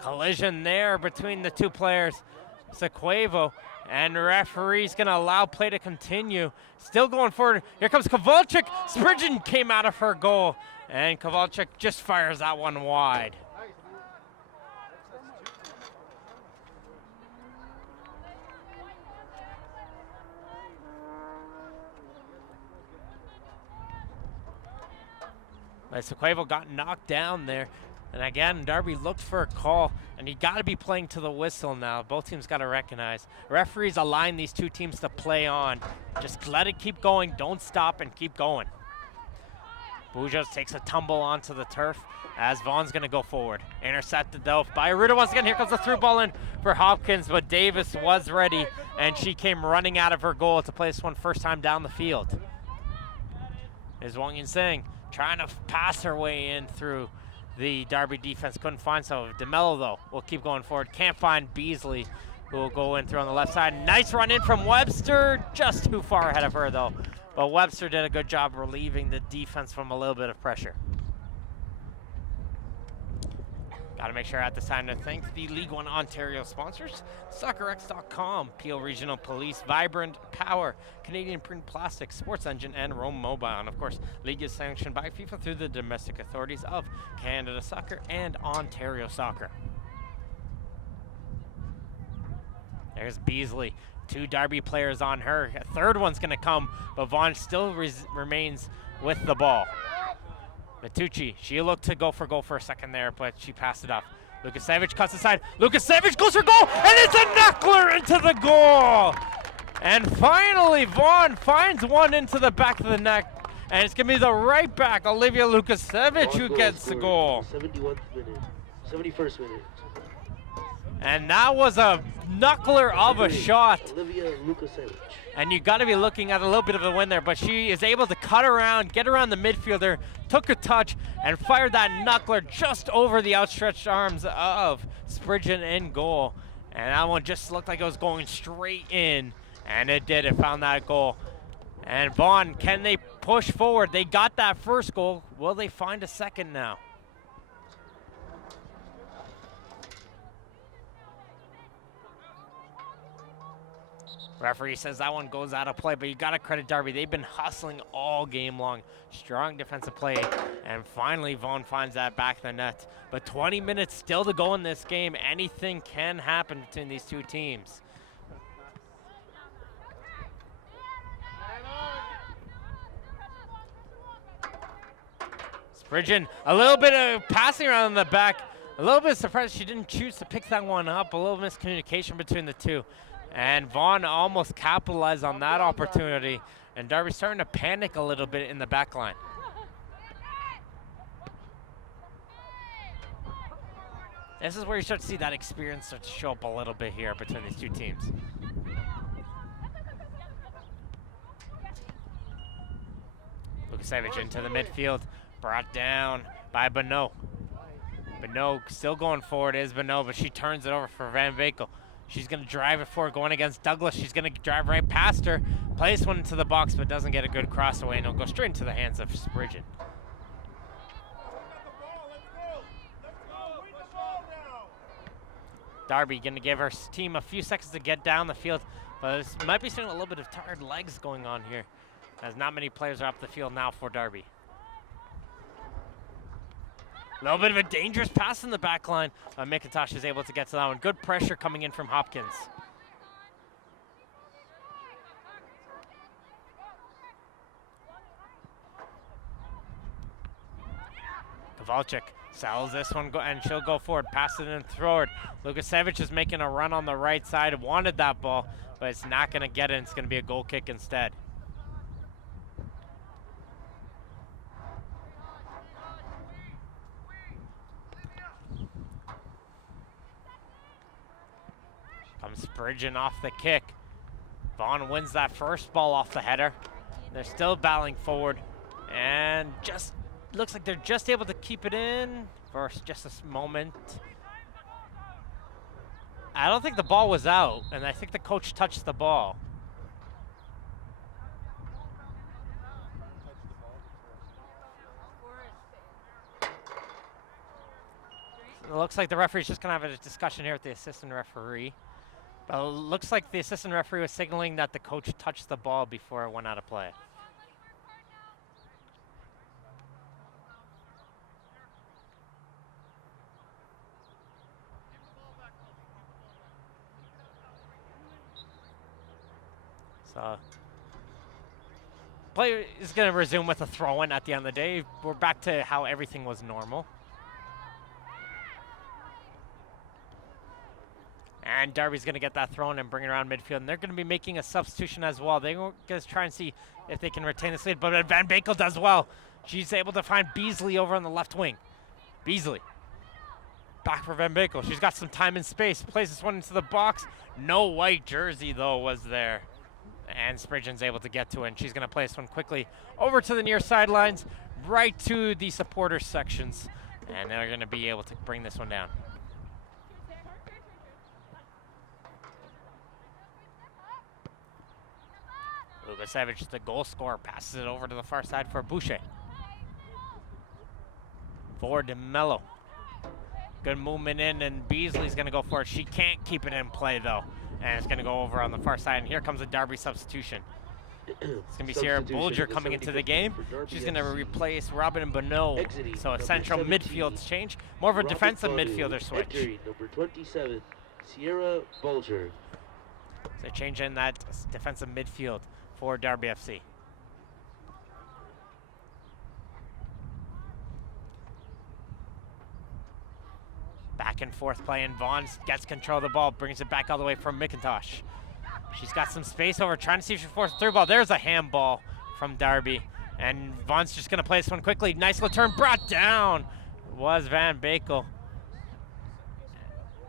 Collision there between the two players. Sequevo. And the referee's going to allow play to continue. Still going forward. Here comes Kowalczyk. Spridgen came out of her goal. And Kowalczyk just fires that one wide. Sequevo got knocked down there. And again, Darby looked for a call, and you got to be playing to the whistle now. Both teams got to recognize. Referees align these two teams to play on. Just let it keep going. Don't stop and keep going. Bujos takes a tumble onto the turf as Vaughan's going to go forward. Intercepted, though, by Aruda once again. Here comes the through ball in for Hopkins, but Davis was ready, and she came running out of her goal to play this one first time down the field. Is Wang Yinseng trying to pass her way in through the Darby defense. Couldn't find so. DeMello, though, will keep going forward. Can't find Beasley, who will go in through on the left side. Nice run in from Webster. Just too far ahead of her, though. But Webster did a good job relieving the defense from a little bit of pressure. Got to make sure at this time to thank the League One Ontario sponsors, SoccerX.com, Peel Regional Police, Vibrant Power, Canadian Print Plastics, Sports Engine, and Rome Mobile. And of course, League is sanctioned by FIFA through the domestic authorities of Canada Soccer and Ontario Soccer. There's Beasley. 2 Darby players on her. A third one's going to come, but Vaughan still remains with the ball. Matucci, she looked to go for goal for a second there, but she passed it up. Lukasevich cuts aside. Lukasevich goes for goal, and it's a knuckler into the goal. And finally, Vaughan finds one into the back of the net, and it's going to be the right back, Olivia Lukasevich, who gets the goal. 71st minute. And that was a knuckler of a shot. Olivia Lukasevich. And you got to be looking at a little bit of a win there, but she is able to cut around, get around the midfielder, took a touch, and fired that knuckler just over the outstretched arms of Spridgen in goal. And that one just looked like it was going straight in, and it did. It found that goal. And Vaughan, can they push forward? They got that first goal. Will they find a second now? Referee says that one goes out of play, but you got to credit Darby. They've been hustling all game long. Strong defensive play, and finally Vaughan finds that back of the net. But 20 minutes still to go in this game. Anything can happen between these two teams. Spridgen, a little bit of passing around in the back. A little bit surprised she didn't choose to pick that one up. A little miscommunication between the two. And Vaughan almost capitalized on that opportunity. And Darby's starting to panic a little bit in the back line. This is where you start to see that experience start to show up a little bit here between these two teams. Lukasevich into the midfield. Brought down by Bonneau. Bonneau still going forward is Bonneau, but she turns it over for Van Bakel. She's going to drive it forward, going against Douglas. She's going to drive right past her, place one into the box, but doesn't get a good cross away, and it'll go straight into the hands of Spridgen. Darby going to give her team a few seconds to get down the field, but might be seeing a little bit of tired legs going on here, as not many players are up the field now for Darby. A little bit of a dangerous pass in the back line. McIntosh is able to get to that one. Good pressure coming in from Hopkins. Kowalczyk sells this one, and she'll go forward, pass it and throw it. Lukasevich is making a run on the right side, wanted that ball, but it's not going to get it. It's going to be a goal kick instead. Comes Spridgen off the kick. Vaughan wins that first ball off the header. They're still battling forward, and just looks like they're just able to keep it in for just a moment. I don't think the ball was out, and I think the coach touched the ball. It looks like the referee's just going to have a discussion here with the assistant referee. But it looks like the assistant referee was signaling that the coach touched the ball before it went out of play. So, play is going to resume with a throw-in at the end of the day. We're back to how everything was normal. And Darby's going to get that thrown and bring it around midfield. And they're going to be making a substitution as well. They're going to try and see if they can retain this lead. But Van Bakel does well. She's able to find Beasley over on the left wing. Beasley. Back for Van Bakel. She's got some time and space. Plays this one into the box. No white jersey, though, was there. And Spridgen's able to get to it. And she's going to play this one quickly over to the near sidelines, right to the supporters sections. And they're going to be able to bring this one down. Lukasevich, the goal scorer, passes it over to the far side for Boucher. For DeMello. Good movement in, and Beasley's going to go for it. She can't keep it in play, though. And it's going to go over on the far side. And here comes a Darby substitution. It's going to be Sierra Bulger coming into the game. She's going to replace Robin Bonneau. So a central midfield change. More of a defensive midfielder switch. Entering number 27, Sierra Bulger. So change in that defensive midfield for Darby FC. Back and forth play, and Vaughan gets control of the ball, brings it back all the way from McIntosh. She's got some space over, trying to see if she can force a through ball. There's a handball from Darby, and Vaughan's just going to play this one quickly. Nice little turn, brought down was Van Bakel.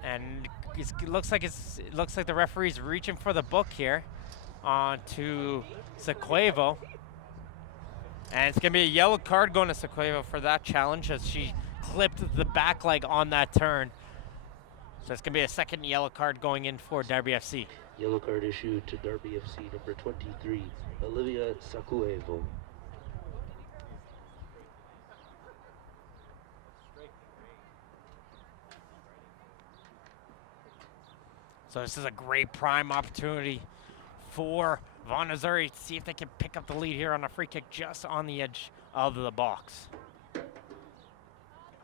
And it looks like the referee's reaching for the book here onto Sequevo. And it's going to be a yellow card going to Sequevo for that challenge, as she clipped the back leg on that turn. So it's going to be a second yellow card going in for Darby FC. Yellow card issued to Darby FC number 23, Olivia Sequevo. So this is a great prime opportunity for Vaughan Azzurri to see if they can pick up the lead here on a free kick just on the edge of the box.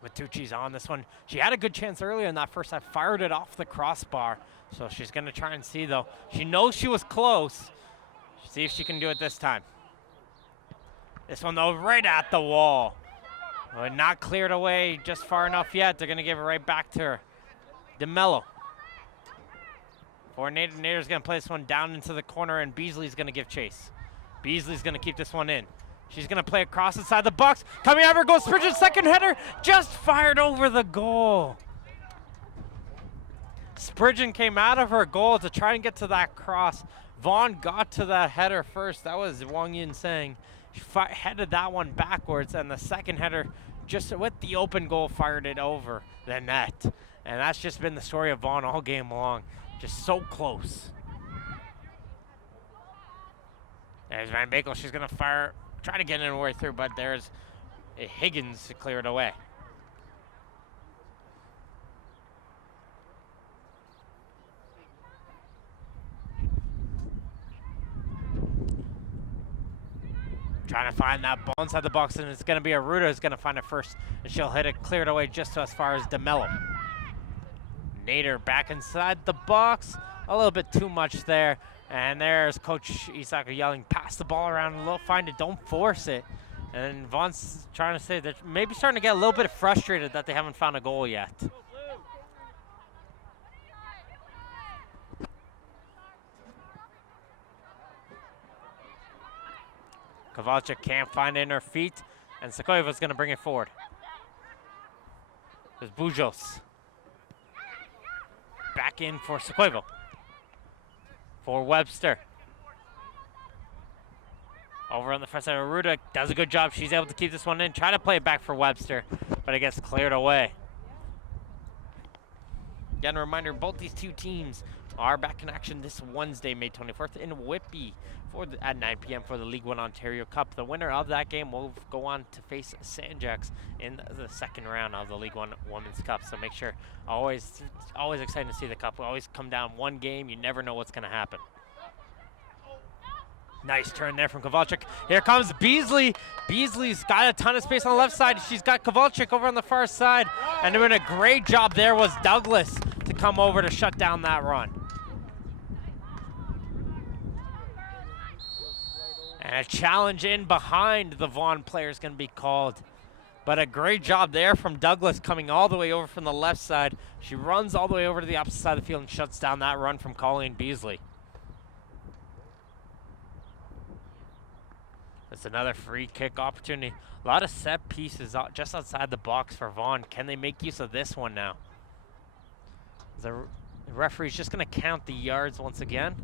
Matucci's on this one. She had a good chance earlier in that first half, fired it off the crossbar. So she's going to try and see, though. She knows she was close. See if she can do it this time. This one, though, right at the wall. Well, not cleared away just far enough yet. They're going to give it right back to her. DeMello. Nader's going to play this one down into the corner, and Beasley's going to give chase. Beasley's going to keep this one in. She's going to play across inside the box. Coming over goes Spridgen's second header. Just fired over the goal. Spridgen came out of her goal to try and get to that cross. Vaughan got to that header first. That was Wang Yin saying. She headed that one backwards, and the second header just with the open goal, fired it over the net. And that's just been the story of Vaughan all game long. Just so close. There's Van Bakel. She's going to fire, try to get in her way through, but there's Higgins to clear it away. Trying to find that ball inside the box, and it's going to be Aruda who's going to find it first, and she'll hit it cleared away just as far as DeMello. Nader back inside the box, a little bit too much there, and there's Coach Isaka yelling, pass the ball around, find it, don't force it. And Vaughan's trying to say that maybe starting to get a little bit frustrated that they haven't found a goal yet. Kowalczyk can't find it in her feet, and Sakoyeva's going to bring it forward. There's Bujos. Back in for Sakoyeva. For Webster. Over on the front side, Aruda does a good job. She's able to keep this one in. Try to play it back for Webster, but it gets cleared away. Again, a reminder, both these two teams are back in action this Wednesday, May 24th in Whitby at 9 p.m. for the League One Ontario Cup. The winner of that game will go on to face Sanjaks in the second round of the League One Women's Cup. So make sure, always excited to see the cup. We always come down one game. You never know what's going to happen. Nice turn there from Kowalczyk. Here comes Beasley. Beasley's got a ton of space on the left side. She's got Kowalczyk over on the far side. And doing a great job there was Douglas to come over to shut down that run. And a challenge in behind the Vaughan player is going to be called. But a great job there from Douglas coming all the way over from the left side. She runs all the way over to the opposite side of the field and shuts down that run from Colleen Beasley. It's another free kick opportunity. A lot of set pieces just outside the box for Vaughan. Can they make use of this one now? The referee's just going to count the yards once again.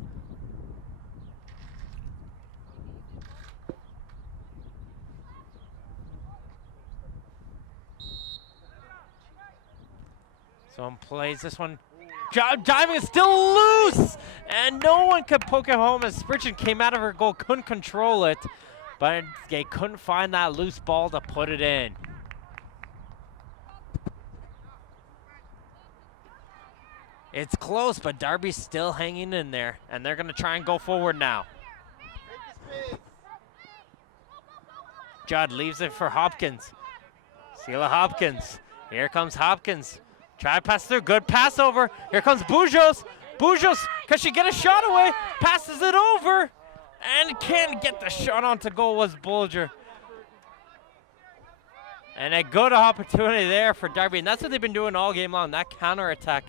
Someone plays this one. Diving is still loose! And no one could poke it home as Spritchen came out of her goal, couldn't control it. But they couldn't find that loose ball to put it in. It's close, but Darby's still hanging in there. And they're going to try and go forward now. Judd leaves it for Hopkins. Sheila Hopkins. Here comes Hopkins. Try to pass through. Good pass over. Here comes Bujos. Bujos, can she get a shot away? Passes it over. And can't get the shot onto goal was Bulger. And a good opportunity there for Darby. And that's what they've been doing all game long, that counterattack.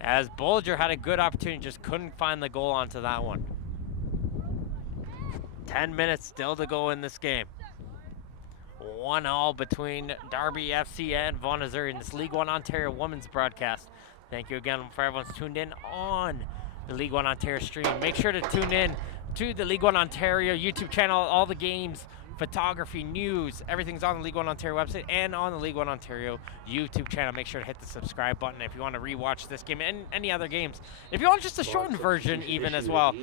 As Bulger had a good opportunity, just couldn't find the goal onto that one. 10 minutes still to go in this game. 1-1 between Darby FC and Vaughan Azzurri in this League One Ontario Women's broadcast. Thank you again for everyone's tuned in on the League One Ontario stream. Make sure to tune in to the League One Ontario YouTube channel. All the games, photography, news, everything's on the League One Ontario website and on the League One Ontario YouTube channel. Make sure to hit the subscribe button if you want to rewatch this game and any other games. If you want just a shortened version even as well,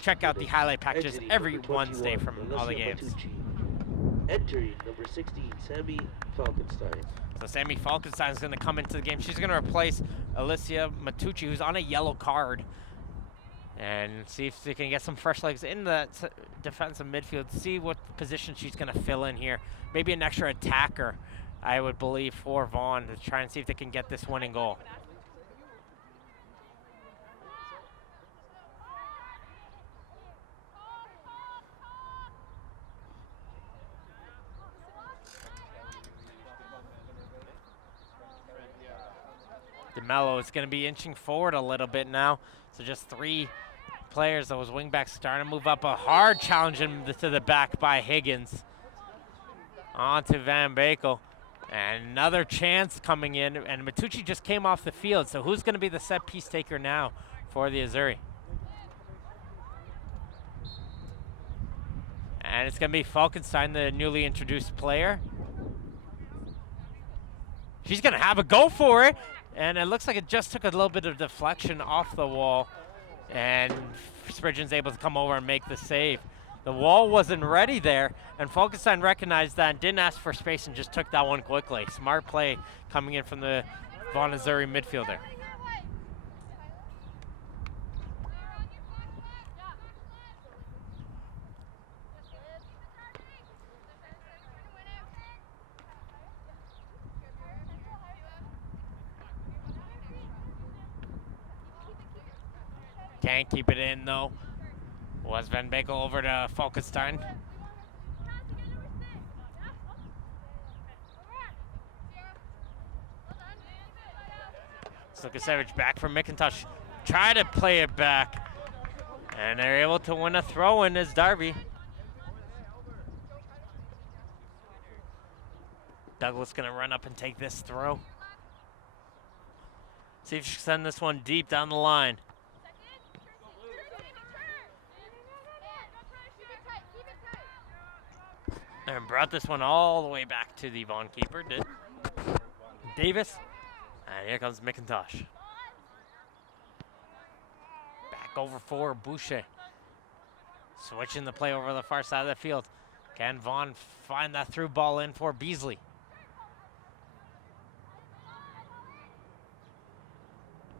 check out the highlight packages every Wednesday from all the games. Entering number 16, Sammy Falkenstein. So Sammy Falkenstein is going to come into the game. She's going to replace Alicia Matucci, who's on a yellow card. And see if they can get some fresh legs in the defensive midfield. See what position she's going to fill in here. Maybe an extra attacker, I would believe, for Vaughan to try and see if they can get this winning goal. DeMello is going to be inching forward a little bit now. So just three players, those wingbacks starting to move up. A hard challenge to the back by Higgins. On to Van Bakel. And another chance coming in. And Matucci just came off the field. So who's going to be the set piece taker now for the Azzurri? And it's going to be Falkenstein, the newly introduced player. She's going to have a go for it. And it looks like it just took a little bit of deflection off the wall. And Spridgen's able to come over and make the save. The wall wasn't ready there, and Falkenstein recognized that and didn't ask for space and just took that one quickly. Smart play coming in from the Vaughan Azzurri midfielder. Can't keep it in though. Was Van Bekel over to Falkenstein. Lukasevich back from McIntosh. Try to play it back. And they're able to win a throw-in as Darby. Douglas gonna run up and take this throw. See if she can send this one deep down the line. And brought this one all the way back to the Vaughan keeper, did Davis. And here comes McIntosh. Back over for Boucher. Switching the play over the far side of the field. Can Vaughan find that through ball in for Beasley?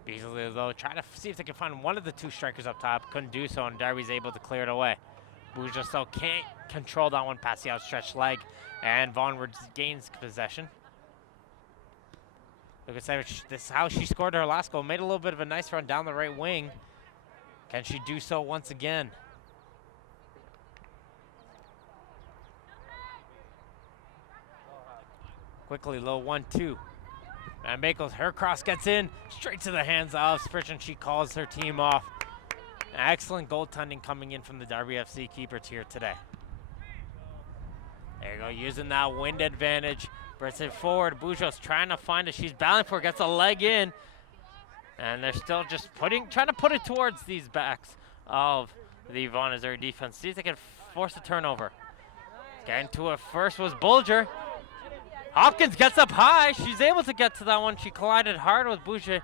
Beasley, though, trying to see if they can find one of the two strikers up top. Couldn't do so, and Darby's able to clear it away. Boucher still can't control that one past the outstretched leg, and Vaughan gains possession. Lukasevich, this is how she scored her last goal. Made a little bit of a nice run down the right wing. Can she do so once again? Quickly, low 1-2. And Makels, her cross gets in, straight to the hands of Spridgen. She calls her team off. Excellent goaltending coming in from the Darby FC keeper tier today. There you go, using that wind advantage. Brings it forward. Bujo's trying to find it. She's battling for it, gets a leg in. And they're still just trying to put it towards these backs of the Vaughan Azzurri defense. See if they can force a turnover. Getting to it first was Bulger. Hopkins gets up high. She's able to get to that one. She collided hard with Boucher.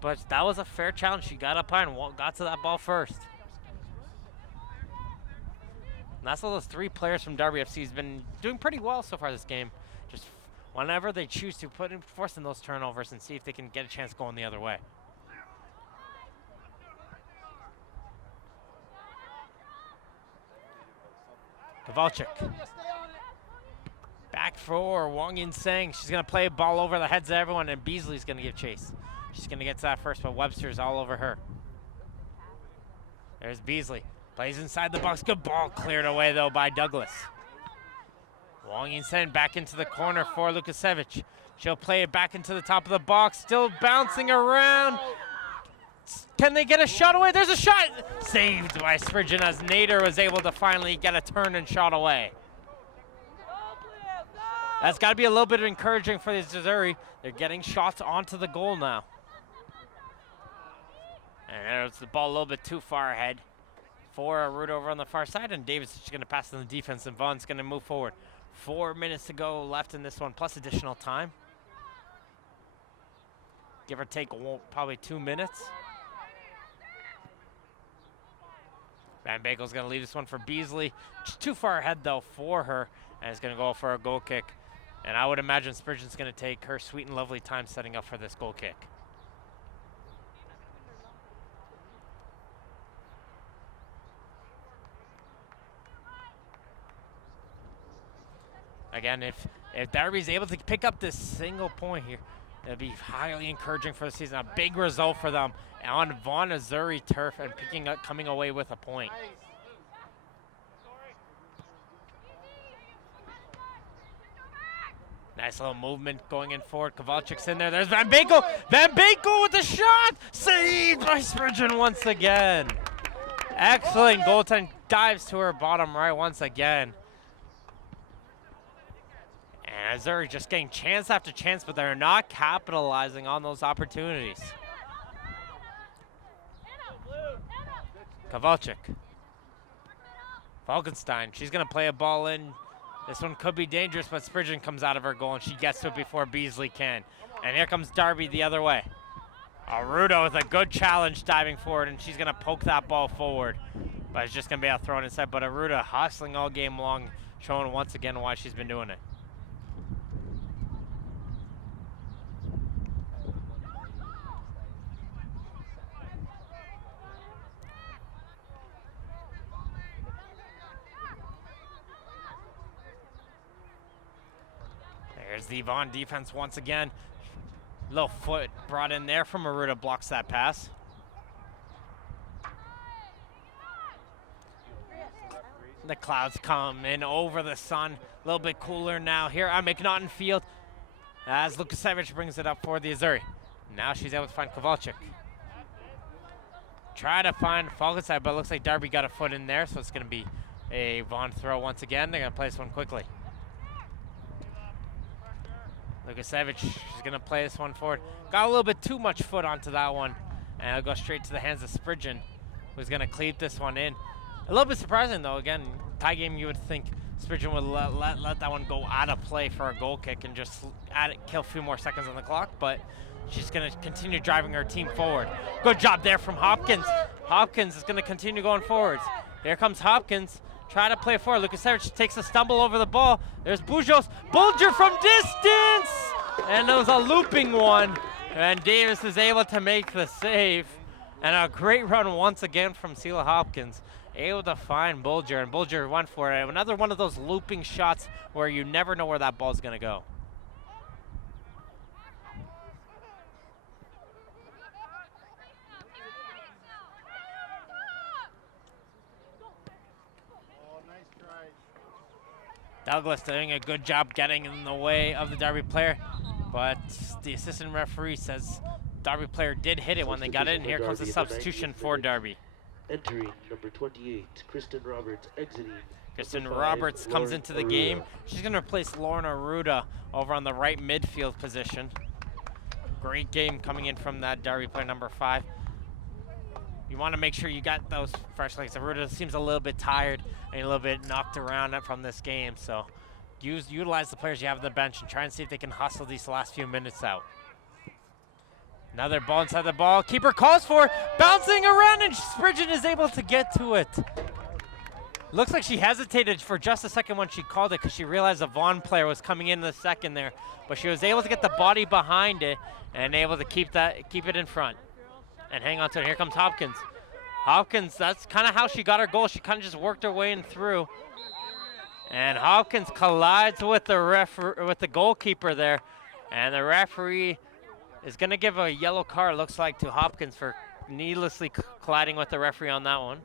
But that was a fair challenge. She got up high and got to that ball first. And that's all those three players from Darby FC has been doing pretty well so far this game. Just whenever they choose to force in those turnovers and see if they can get a chance going the other way. Kowalczyk. Back for Wang Yin-Sang. She's going to play a ball over the heads of everyone, and Beasley's going to give chase. She's going to get to that first, but Webster's all over her. There's Beasley. Plays inside the box. Good ball cleared away, though, by Douglas. Wang Yin-Sang back into the corner for Lukasevich. She'll play it back into the top of the box. Still bouncing around. Can they get a shot away? There's a shot! Saved by Spridgen as Nader was able to finally get a turn and shot away. That's got to be a little bit encouraging for the Azzurri. They're getting shots onto the goal now. And there's the ball a little bit too far ahead for a route over on the far side, and Davis is just going to pass to the defense, and Vaughan's going to move forward. 4 minutes to go left in this one, plus additional time. Give or take probably 2 minutes. Van Bekel's going to leave this one for Beasley. Just too far ahead, though, for her, and is going to go for a goal kick. And I would imagine Spridgen's going to take her sweet and lovely time setting up for this goal kick. Again, if Darby's able to pick up this single point here, it'll be highly encouraging for the season. A big result for them on Vaughan Azzurri turf and coming away with a point. Nice little movement going in forward. Kowalczyk's in there. There's Van Bekel. Van Bekel with the shot. Saved by Spridgen once again. Excellent goaltending. Dives to her bottom right once again. And Azzurri just getting chance after chance, but they're not capitalizing on those opportunities. Kowalczyk. Falkenstein. She's going to play a ball in This one could be dangerous, but Spridgen comes out of her goal and she gets to it before Beasley can. And here comes Darby the other way. Aruda with a good challenge diving forward, and she's gonna poke that ball forward. But it's just gonna be out thrown inside. But Aruda hustling all game long, showing once again why she's been doing it. There's the Vaughan defense once again. Little foot brought in there from Aruda, blocks that pass. The clouds come in over the sun. A little bit cooler now here on McNaughton Field as Lukasevich brings it up for the Azzurri. Now she's able to find Kowalczyk. Try to find Falkenside, but it looks like Darby got a foot in there, so it's going to be a Vaughan throw once again. They're going to play this one quickly. Lukasevich is going to play this one forward. Got a little bit too much foot onto that one. And it'll go straight to the hands of Spridgen, who's going to cleat this one in. A little bit surprising, though. Again, tie game, you would think Spridgen would let that one go out of play for a goal kick and just kill a few more seconds on the clock. But she's going to continue driving her team forward. Good job there from Hopkins. Hopkins is going to continue going forwards. Here comes Hopkins. Try to play forward. Lukasevich takes a stumble over the ball. There's Bujos. Bulger from distance! And it was a looping one. And Davis is able to make the save. And a great run once again from Sela Hopkins. Able to find Bulger. And Bulger went for it. Another one of those looping shots where you never know where that ball's going to go. Douglas doing a good job getting in the way of the Darby player, but the assistant referee says Darby player did hit it when they got it, and here comes the substitution for Darby. Entering number 28, Kristen Roberts, exiting. Kristen Roberts comes into the game. She's going to replace Lauren Aruda over on the right midfield position. Great game coming in from that Darby player, number 5. You want to make sure you got those fresh legs. Aruda seems a little bit tired and a little bit knocked around from this game. So utilize the players you have on the bench and try and see if they can hustle these last few minutes out. Another ball inside the ball. Keeper calls for it, bouncing around, and Spridgen is able to get to it. Looks like she hesitated for just a second when she called it because she realized a Vaughan player was coming in the second there. But she was able to get the body behind it and able to keep it in front. And hang on to it. Here comes Hopkins. Hopkins, that's kind of how she got her goal. She kind of just worked her way in through. And Hopkins collides with the goalkeeper there. And the referee is going to give a yellow card, looks like, to Hopkins for needlessly colliding with the referee on that one.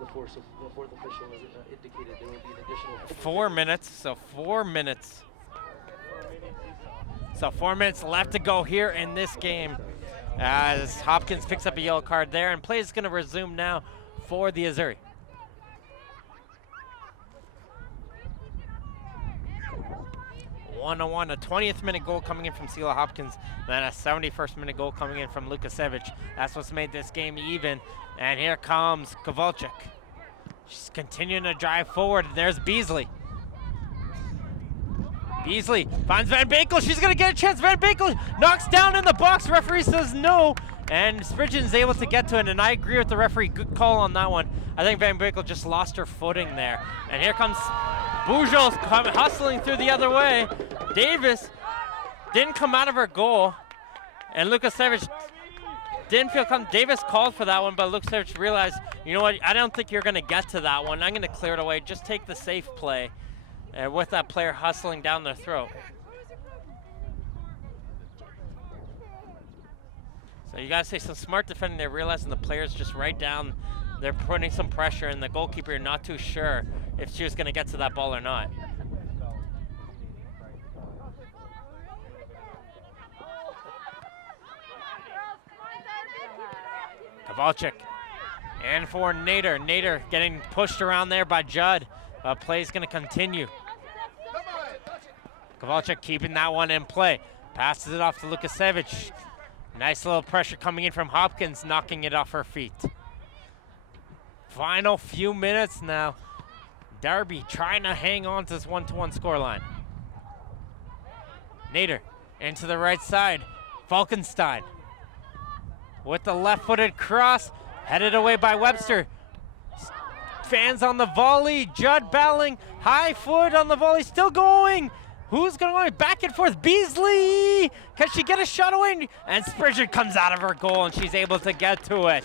The fourth official has indicated there will be an additional 4 minutes, so 4 minutes. So 4 minutes left to go here in this game as Hopkins picks up a yellow card there, and play is going to resume now for the Azzurri. A 20th minute goal coming in from Sela Hopkins, then a 71st minute goal coming in from Lukasevich. That's what's made this game even. And here comes Kowalczyk. She's continuing to drive forward. There's Beasley. Beasley finds Van Bakel. She's going to get a chance. Van Bakel knocks down in the box. Referee says no. And Spridgen is able to get to it. And I agree with the referee. Good call on that one. I think Van Bakel just lost her footing there. And here comes Bujos hustling through the other way. Davis didn't come out of her goal. And Lukasevich didn't feel comfortable. Davis called for that one, but Lukasevich realized, you know what, I don't think you're going to get to that one. I'm going to clear it away. Just take the safe play with that player hustling down their throat. So you got to say some smart defending. They're realizing the player's just right down. They're putting some pressure, and the goalkeeper not too sure if she was going to get to that ball or not. Kowalczyk. And for Nader. Nader getting pushed around there by Judd. Play's going to continue. Kowalczyk keeping that one in play. Passes it off to Lukasevich. Nice little pressure coming in from Hopkins, knocking it off her feet. Final few minutes now. Darby trying to hang on to this 1-1 scoreline. Nader into the right side. Falkenstein with the left-footed cross, headed away by Webster. Fans on the volley. Judd battling, high foot on the volley, still going. Who's going back and forth? Beasley! Can she get a shot away? And Spridgen comes out of her goal and she's able to get to it.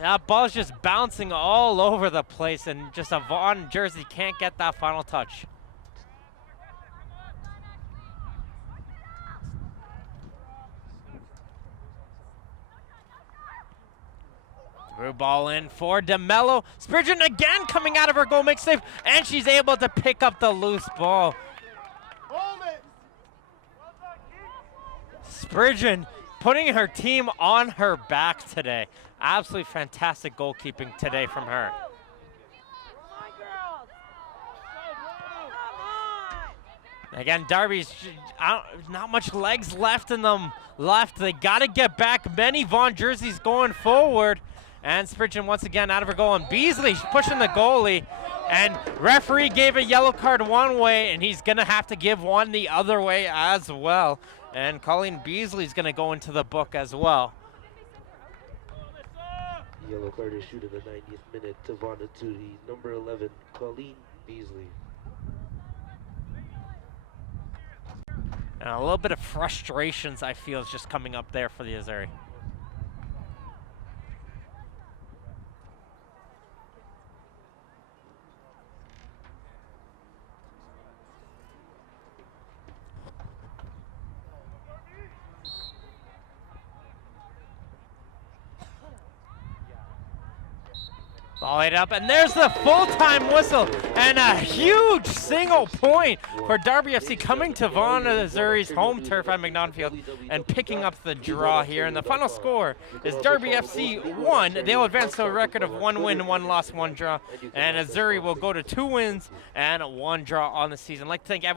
That ball's just bouncing all over the place and just a Vaughan jersey can't get that final touch. Through ball in for DeMello. Spridgen again coming out of her goal, makes save, and she's able to pick up the loose ball. Spridgen putting her team on her back today. Absolutely fantastic goalkeeping today from her. Again, Darby's not much legs left in them. They got to get back. Many Vaughan jerseys going forward. And Spridgen once again out of her goal. And Beasley pushing the goalie. And referee gave a yellow card one way, and he's going to have to give one the other way as well. And Colleen Beasley's going to go into the book as well. Yellow card issued in the 90th minute to Vaughan Azzurri, number 11, Colleen Beasley. And a little bit of frustrations, I feel, is just coming up there for the Azzurri. Ball it up, and there's the full-time whistle, and a huge single point for Darby FC coming to Vaughan Azzurri's home turf at McNaughton Field and picking up the draw here. And the final score is Darby FC 1. They'll advance to a record of 1 win, 1 loss, 1 draw, and Azzurri will go to 2 wins and 1 draw on the season. I'd like to thank everyone